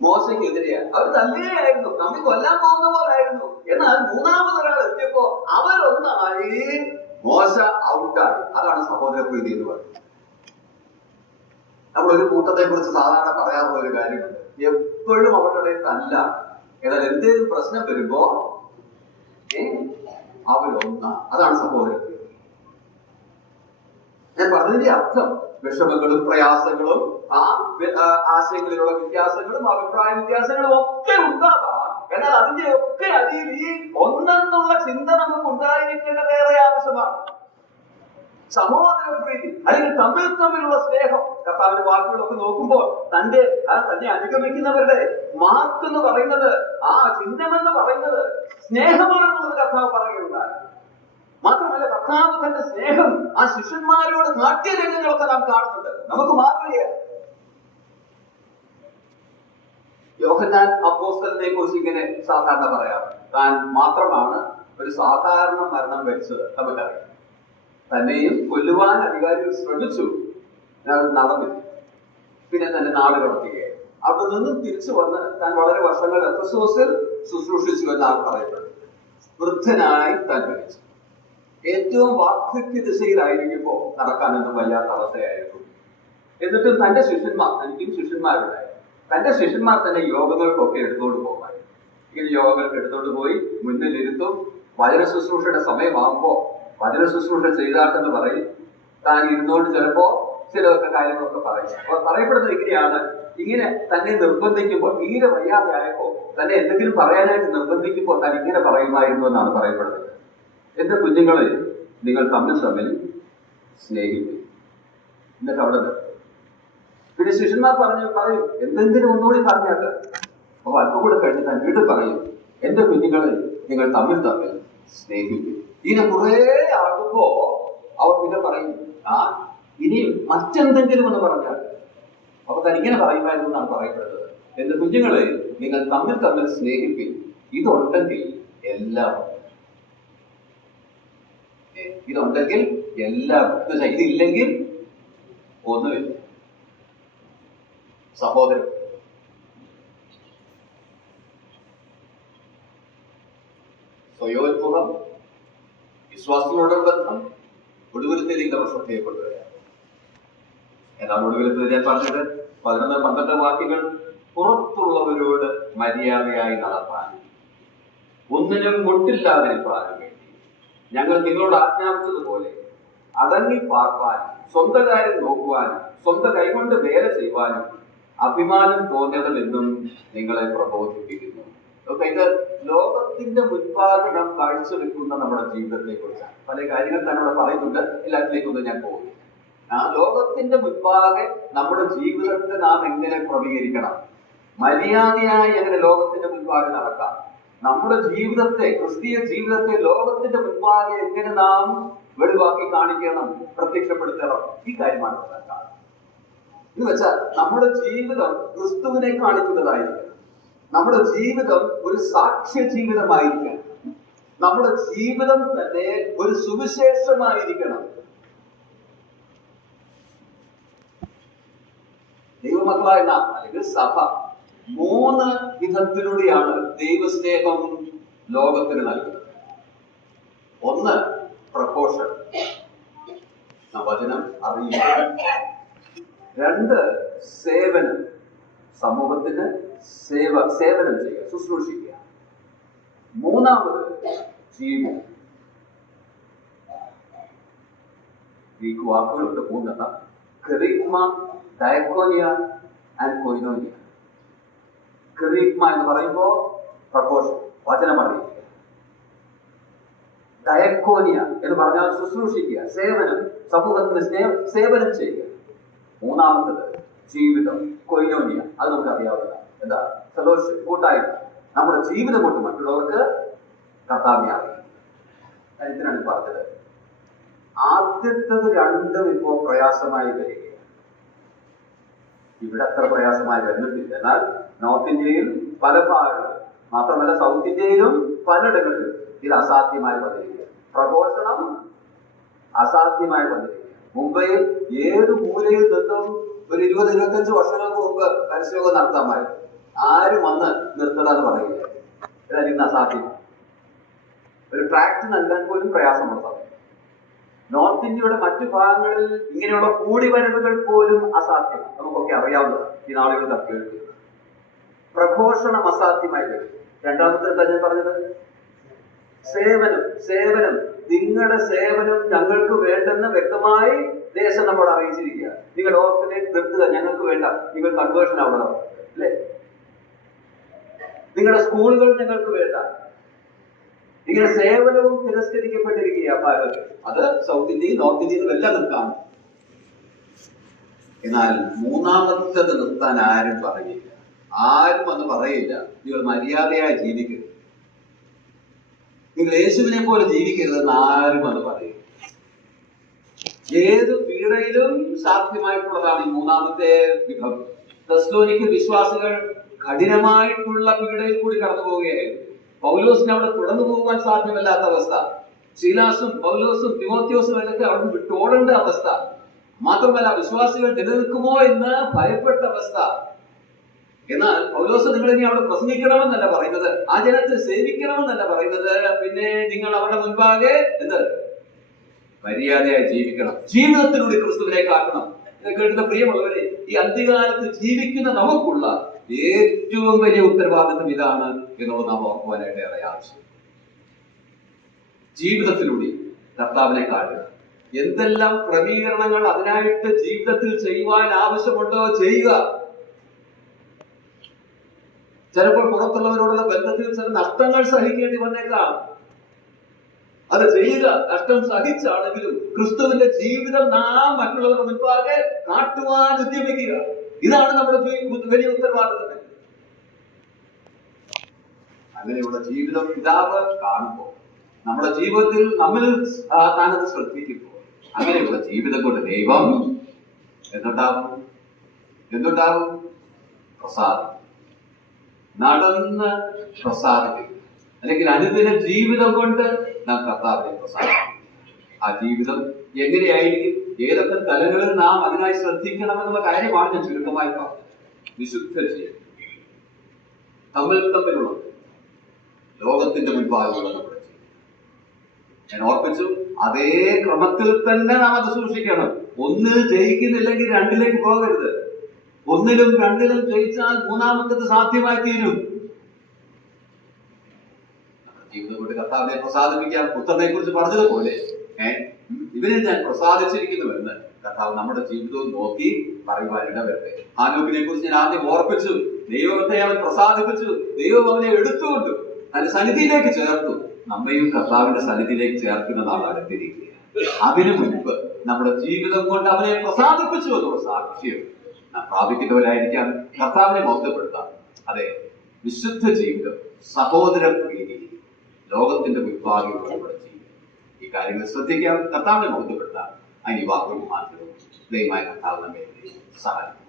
മോശയ്ക്കെതിരെയാണ്. അവർ തല്ലുകയായിരുന്നു, തമ്മിൽ കൊല്ലാൻ പോകുന്ന പോലായിരുന്നു. എന്നാൽ 3ാമതൊരാൾ എത്തിയപ്പോ അവരൊന്നായി, മോശ ഔട്ടായി. അതാണ് സഹോദര പ്രീതി എന്ന് പറയുന്നത്. നമ്മളൊരു കൂട്ടത്തെ കുറിച്ച് സാധാരണ പറയാറുള്ള ഒരു കാര്യമുണ്ട്. എപ്പോഴും അവരുടെ തല്ല. എന്നാൽ എന്തെങ്കിലും പ്രശ്നം വരുമ്പോ അവരൊന്ന. അതാണ് സഹോദര പ്രീതി. ഞാൻ പറഞ്ഞതിന്റെ അർത്ഥം വിഷമങ്ങളും പ്രയാസങ്ങളും ആശയങ്ങളിലുള്ള വ്യത്യാസങ്ങളും അഭിപ്രായ വ്യത്യാസങ്ങളും ഒക്കെ ഉണ്ടാകാം. എന്നാൽ അതിന്റെ ഒക്കെ അടിയിൽ ഈ ഒന്നെന്നുള്ള ചിന്ത നമുക്ക് ഉണ്ടായിരിക്കേണ്ടത് ഏറെ ആവശ്യമാണ്. സഹോദരപ്രീതി അല്ലെങ്കിൽ തമ്മിലുള്ള സ്നേഹം. കർത്താവിന്റെ വാക്കുകളൊക്കെ നോക്കുമ്പോൾ തന്നെ അനുഗമിക്കുന്നവരുടെ മാർക്ക് എന്ന് പറയുന്നത്, ആ ചിഹ്നമെന്ന് പറയുന്നത് സ്നേഹമാണെന്നുള്ളത് കർത്താവ് പറയുകയുണ്ടായി. മാത്രമല്ല, കർത്താവ് തന്റെ സ്നേഹം ആ ശിഷ്യന്മാരോട് കാട്ടിയ രംഗങ്ങളൊക്കെ നാം കാണുന്നുണ്ട്. നമുക്ക് മാതൃകയാണ്. യോഹന്നാൻ അപ്പോസ്തലനെ കുറിച്ച് ഇങ്ങനെ സാധാരണ പറയാറ്, താൻ മാത്രമാണ് ഒരു സാധാരണ മരണം വരിച്ചത്. നമുക്കറിയാം. തന്നെയും കൊല്ലുവാൻ അധികാരികൾ ശ്രമിച്ചു, അത് നടന്നില്ല. പിന്നെ തന്നെ നാട് കടത്തുകയായി. അവിടെ നിന്നും തിരിച്ചു വന്ന് താൻ വളരെ വർഷങ്ങൾ എഫെസോസിൽ ശുശ്രൂഷിച്ചു എന്നാണ് പറയപ്പെടുന്നത്. വൃദ്ധനായി താൻ മരിച്ചു. ഏറ്റവും വാർദ്ധക്യ ദിശയിലായിരിക്കുമ്പോൾ നടക്കാനൊന്നും വയ്യാത്ത അവസ്ഥയായിരുന്നു. എന്നിട്ടും തന്റെ ശിഷ്യന്മാർ, തനിക്കും ശിഷ്യന്മാരുണ്ടായി, തന്റെ ശിഷ്യന്മാർ തന്നെ യോഗങ്ങൾക്കൊക്കെ എടുത്തോണ്ട് പോകാൻ. ഇങ്ങനെ യോഗങ്ങൾക്ക് എടുത്തോണ്ട് പോയി മുന്നിലിരുത്തും. വചന ശുശ്രൂഷയുടെ സമയമാകുമ്പോ വചന ശുശ്രൂഷ ചെയ്താട്ടെന്ന് പറയും. താൻ ഇരുന്നോണ്ട് ചിലപ്പോ ചിലതൊക്കെ കാര്യങ്ങളൊക്കെ പറയും. അപ്പൊ പറയപ്പെടുന്നത് ഇങ്ങനെയാണ്, ഇങ്ങനെ തന്നെ നിർബന്ധിക്കുമ്പോൾ, തീരെ വയ്യാതെ ആയപ്പോ തന്നെ എന്തെങ്കിലും പറയാനായിട്ട് നിർബന്ധിക്കുമ്പോൾ താൻ ഇങ്ങനെ പറയുമായിരുന്നു എന്നാണ് പറയപ്പെടുന്നത്. എന്റെ കുഞ്ഞുങ്ങളെ, നിങ്ങൾ തമ്മിൽ സ്നേഹിക്കും. എന്നിട്ട് അവിടെ നിർത്തും. പിന്നെ ശിഷ്യന്മാർ പറയും എന്തെങ്കിലും ഒന്നുകൂടി പറഞ്ഞാട്ട്. അപ്പൊ അല്പം കൂടെ കഴിഞ്ഞ് താൻ വീണ്ടും പറയും, എന്റെ കുഞ്ഞുങ്ങളെ, നിങ്ങൾ തമ്മിൽ സ്നേഹിക്കും. ഇങ്ങനെ കുറെ ആകുമ്പോ അവർ പിന്നെ പറയും, ഇനിയും മറ്റെന്തെങ്കിലും എന്ന് പറഞ്ഞാൽ. അപ്പൊ താൻ ഇങ്ങനെ പറയുമായിരുന്നു എന്നാണ് പറയപ്പെടുന്നത്, എന്റെ കുഞ്ഞുങ്ങളെ, നിങ്ങൾ തമ്മിൽ സ്നേഹിപ്പിൻ. ഇതുണ്ടെങ്കിൽ എല്ലാം, ഇതുണ്ടെങ്കിൽ എല്ലാം, ഇതില്ലെങ്കിൽ ഒന്നുമില്ല. സഹോദരൻ, സ്വയോന്മുഖം, വിശ്വാസത്തിനോടുള്ള ബന്ധം ഒടുവിലത്തിലേക്ക് നമ്മൾ ശ്രദ്ധയപ്പെടുകയാണ്. ഏതാണ് ഒടുവിലത്തിൽ ഞാൻ പറഞ്ഞത്? 11-12 വാക്യങ്ങൾ. പുറത്തുള്ളവരോട് മര്യാദയായി നടപ്പാൻ, ഒന്നിനും മുട്ടില്ലാതിരിക്കാനും വേണ്ടി ഞങ്ങൾ നിങ്ങളോട് ആജ്ഞാപിച്ചതുപോലെ അടങ്ങി പാർപ്പാനും, സ്വന്തം കാര്യം നോക്കുവാനും, സ്വന്തം കൈകൊണ്ട് വേല ചെയ്യുവാനും അഭിമാനം തോന്നരുതെന്നും നിങ്ങളെ പ്രബോധിപ്പിക്കുന്നു. ഇത് ലോകത്തിന്റെ മുൻപാകെ നാം കാഴ്ചവെക്കുന്ന നമ്മുടെ ജീവിതത്തെ കുറിച്ചാണ്. പല കാര്യങ്ങൾ തന്നെ ഇവിടെ പറയുന്നുണ്ട്, എല്ലാത്തിലേക്കൊന്നും ഞാൻ പോകുന്നു. ആ ലോകത്തിന്റെ മുൻപാകെ നമ്മുടെ ജീവിതത്തെ നാം എങ്ങനെ ക്രമീകരിക്കണം, മര്യാദയായി എങ്ങനെ ലോകത്തിന്റെ മുൻപാകെ നടക്കാം, നമ്മുടെ ജീവിതത്തെ, ക്രിസ്തീയ ജീവിതത്തെ ലോകത്തിന്റെ മുൻപാകെ എങ്ങനെ നാം വെളിവാക്കി കാണിക്കണം, പ്രത്യക്ഷപ്പെടുത്തണം, ഈ കാര്യമാണ് നടക്കുക. എന്ന് വെച്ചാൽ നമ്മുടെ ജീവിതം ക്രിസ്തുവിനെ കാണിക്കുന്നതായിരിക്കണം. നമ്മുടെ ജീവിതം ഒരു സാക്ഷ്യ ജീവിതമായിരിക്കണം. നമ്മുടെ ജീവിതം തന്നെ ഒരു സുവിശേഷമായിരിക്കണം. ദൈവമക്കളായ നാം, അല്ലെങ്കിൽ സഭ, 3 വിധത്തിലൂടെയാണ് ദൈവസ്നേഹം ലോകത്തിന് നൽകുന്നത്. ഒന്ന്, പ്രഘോഷണം, വചനം അറിയുക. 2, സേവനം, സമൂഹത്തിന് സേവനം ചെയ്യുക, ശുശ്രൂഷിക്കുക. 3, ജീവിതം. ഗ്രീക്ക് വാക്കുകളുണ്ട് 3. കെറിഗ്മ, ഡയക്കോനിയ ആൻഡ് കൊയിനോനിയ. കെറിഗ്മ എന്ന് പറയുമ്പോ പ്രഘോഷം, വചനം അറിയിക്കുക. ഡയക്കോനിയ എന്ന് പറഞ്ഞാൽ ശുശ്രൂഷിക്കുക, സേവനം, സമൂഹത്തിന് സേവനം ചെയ്യുക. 3, ജീവിതം, കൊയിനോനിയ. അത് നമുക്ക് അറിയാവുന്നതാണ്. എന്താ? ഫെലോഷിപ്പ്, കൂട്ടായ്മ. നമ്മുടെ ജീവിതം കൊണ്ട് മറ്റുള്ളവർക്ക് കർത്താവിനെ അറിയിക്കും. ഇതിനാണ് പറഞ്ഞത്. ആദ്യത്തത് 2 ഇപ്പോൾ പ്രയാസമായി വരികയാണ്. ഇവിടെ അത്ര പ്രയാസമായി വരുന്നില്ല. എന്നാൽ നോർത്ത് ഇന്ത്യയിൽ പല ഭാഗങ്ങളിൽ, മാത്രമല്ല സൗത്ത് ഇന്ത്യയിലും പലയിടങ്ങളിലും ഇത് അസാധ്യമായി വന്നിരിക്കുക. പ്രഘോഷണം അസാധ്യമായി വന്നിരിക്കുക. മുംബൈയിൽ ഏത് മൂലയിൽ നിന്നും ഒരു 20-25 വർഷങ്ങൾക്ക് മുമ്പ് പരസ്യയോഗം നടത്താമായിരുന്നു. ആരും വന്ന് നിർത്തണമെന്ന് പറയുക. ഇതാണ് ഇന്ന് അസാധ്യം. ഒരു ട്രാക്ട് നൽകാൻ പോലും പ്രയാസമുള്ള സമയം. നോർത്ത് ഇന്ത്യയുടെ മറ്റു ഭാഗങ്ങളിൽ ഇങ്ങനെയുള്ള കൂടിവരവുകൾ പോലും അസാധ്യം. നമുക്കൊക്കെ അറിയാവുന്നത്, ഈ നാളുകൾ കേൾക്കുന്നത്. പ്രഘോഷണം അസാധ്യമായി വരും. 2-ാമത്തെ എന്താ ഞാൻ പറഞ്ഞത്? സേവനം. നിങ്ങളുടെ സേവനം ഞങ്ങൾക്ക് വേണ്ടെന്ന് വ്യക്തമായി ദേശം നമ്മോട് അറിയിച്ചിരിക്കുക. നിങ്ങൾ ഓർഫനേജ് നിർത്തുക, ഞങ്ങൾക്ക് വേണ്ട, നിങ്ങൾ കൺവേർഷൻ ആവണം, അല്ലേ? നിങ്ങളുടെ സ്കൂളുകൾ ഞങ്ങൾക്ക് വേണ്ട. ഇങ്ങനെ സേവനവും തിരസ്കരിക്കപ്പെട്ടിരിക്കുക ഭാരതത്തിൽ. അത് സൗത്ത് ഇന്ത്യയും നോർത്ത് ഇന്ത്യയിലും എല്ലാം നിൽക്കാം. എന്നാൽ മൂന്നാമത്തത് നിർത്താൻ ആരും പറയില്ല. ആരും അത് പറയില്ല. നിങ്ങൾ മര്യാദയായി ജീവിക്കരുത്, നിങ്ങൾ യേശുവിനെ പോലെ ജീവിക്കരുതെന്ന് ആരും അത് പറയും. ഏത് പീഡയിലും സാധ്യമായിട്ടുള്ളതാണ് ഈ മൂന്നാമത്തെ വിഭവം. തെസ്സലോനിക്ക വിശ്വാസികൾ കഠിനമായിട്ടുള്ള പീഡയിൽ കൂടി കടന്നു പോവുകയായിരുന്നു. പൗലോസിന് അവിടെ തുടർന്നു പോകാൻ സാധ്യമല്ലാത്ത അവസ്ഥ. ശീലാസും പൗലോസും തിമോത്തിയോസും എന്നൊക്കെ അവിടെ വിട്ടോടേണ്ട അവസ്ഥ. മാത്രമല്ല വിശ്വാസികൾ നിലനിൽക്കുമോ എന്ന് ഭയപ്പെട്ട അവസ്ഥ. എന്നാൽ പൗലോസ് നിങ്ങൾ ഇനി അവിടെ പ്രസംഗിക്കണമെന്നല്ല പറയുന്നത്, ആ ജനത്തെ സേവിക്കണമെന്നല്ല പറയുന്നത്. പിന്നെ നിങ്ങൾ അവരുടെ മുൻപാകെ എന്ത് മര്യാദയായി ജീവിക്കണം, ജീവിതത്തിലൂടെ ക്രിസ്തുവിനെ കാട്ടണം. ഇതൊക്കെ കേട്ടുന്ന പ്രിയമുള്ളവരെ, ഈ അന്ത്യകാലത്ത് ജീവിക്കുന്ന നമുക്കുള്ള ഏറ്റവും വലിയ ഉത്തരവാദിത്വം ഇതാണ് എന്നുള്ളത് നാം ഓർക്കുവാനായിട്ട് ഏറെ ആവശ്യം. ജീവിതത്തിലൂടെ കർത്താവിനെ കാണുക. എന്തെല്ലാം ക്രമീകരണങ്ങൾ അതിനായിട്ട് ജീവിതത്തിൽ ചെയ്യുവാൻ ആവശ്യമുണ്ടോ ചെയ്യുക. ചിലപ്പോൾ പുറത്തുള്ളവരോടുള്ള ബന്ധത്തിൽ ചില നഷ്ടങ്ങൾ സഹിക്കേണ്ടി വന്നേക്കാം. അത് ചെയ്യുക. നഷ്ടം സഹിച്ചാണെങ്കിലും ക്രിസ്തുവിന്റെ ജീവിതം നാം മറ്റുള്ളവരുടെ മുൻപാകെ കാട്ടുവാൻ ഉദ്യമിക്കുക. ഇതാണ് നമ്മുടെ വലിയ ഉത്തരവാദിത്വം. അങ്ങനെയുള്ള ജീവിതം പിതാവ് കാണുമ്പോൾ, നമ്മുടെ ജീവിതത്തിൽ നമ്മിൽ താനത് ശ്രദ്ധിക്കുമ്പോൾ, അങ്ങനെയുള്ള ജീവിതം കൊണ്ട് ദൈവം എന്തുണ്ടാവും? പ്രസാദം. നടന്ന് പ്രസാദിക്കും. അല്ലെങ്കിൽ അനുദിന ജീവിതം കൊണ്ട് നാം കർത്താവിനെ പ്രസാദിക്കും. ആ ജീവിതം എങ്ങനെയായിരിക്കും, ഏതൊക്കെ തലങ്ങളിൽ നാം അതിനായി ശ്രദ്ധിക്കണമെന്നുള്ള കാര്യമാണ് ഞാൻ ചുരുക്കമായി പറഞ്ഞത്. വിശുദ്ധ ജീവിതം, തമ്മിലുള്ള ലോകത്തിന്റെ മുൻപാകെയുള്ള നമ്മുടെ ജീവിതം ഞാൻ ഓർപ്പിച്ചു. അതേ ക്രമത്തിൽ തന്നെ നാം അത് സൂക്ഷിക്കണം. ഒന്നിൽ ജയിക്കുന്നില്ലെങ്കിൽ രണ്ടിലേക്ക് പോകരുത്. ഒന്നിലും രണ്ടിലും ജയിച്ചാൽ മൂന്നാമത്തത് സാധ്യമായി തീരും. നമ്മുടെ ജീവിതം കൊണ്ട് കർത്താവിനെ പ്രസാദിപ്പിക്കാൻ പുത്രനെ കുറിച്ച് പറഞ്ഞതുപോലെ ഇവനെ ഞാൻ പ്രസാദിച്ചിരിക്കുന്നുവെന്ന് കർത്താവ് നമ്മുടെ ജീവിതവും നോക്കി പറയുവാനിട വരട്ടെ. ഹാനോക്കിനെ കുറിച്ച് ഞാൻ ആദ്യം ഓർപ്പിച്ചു. ദൈവത്തെ അവൻ പ്രസാദിപ്പിച്ചു. ദൈവം അവനെ എടുത്തുകൊണ്ടു തന്റെ സന്നിധിയിലേക്ക് ചേർത്തു. നമ്മയും കർത്താവിന്റെ സന്നിധിയിലേക്ക് ചേർക്കുന്ന നാൾ അടുത്തിരിക്കുക. അതിനു മുൻപ് നമ്മുടെ ജീവിതം കൊണ്ട് അവനെ പ്രസാദിപ്പിച്ചു എന്നുള്ള സാക്ഷ്യം നാം പ്രാപിക്കുന്നവരായിരിക്കാം. കർത്താവിനെ മഹത്വപ്പെടുത്താം. അതെ, വിശുദ്ധ ജീവിതം, സഹോദര പ്രീതി, ലോകത്തിന്റെ മുൻപാകെയുള്ള നമ്മുടെ ജീവിതം, ഈ കാര്യങ്ങൾ ശ്രദ്ധിക്കാം. കർത്താവിനെ മഹത്വപ്പെടുത്താം. അതിന് വാക്കുകൾ മാത്രവും ദൈവമായ കർത്താവ് നമ്മെ സഹായിക്കും.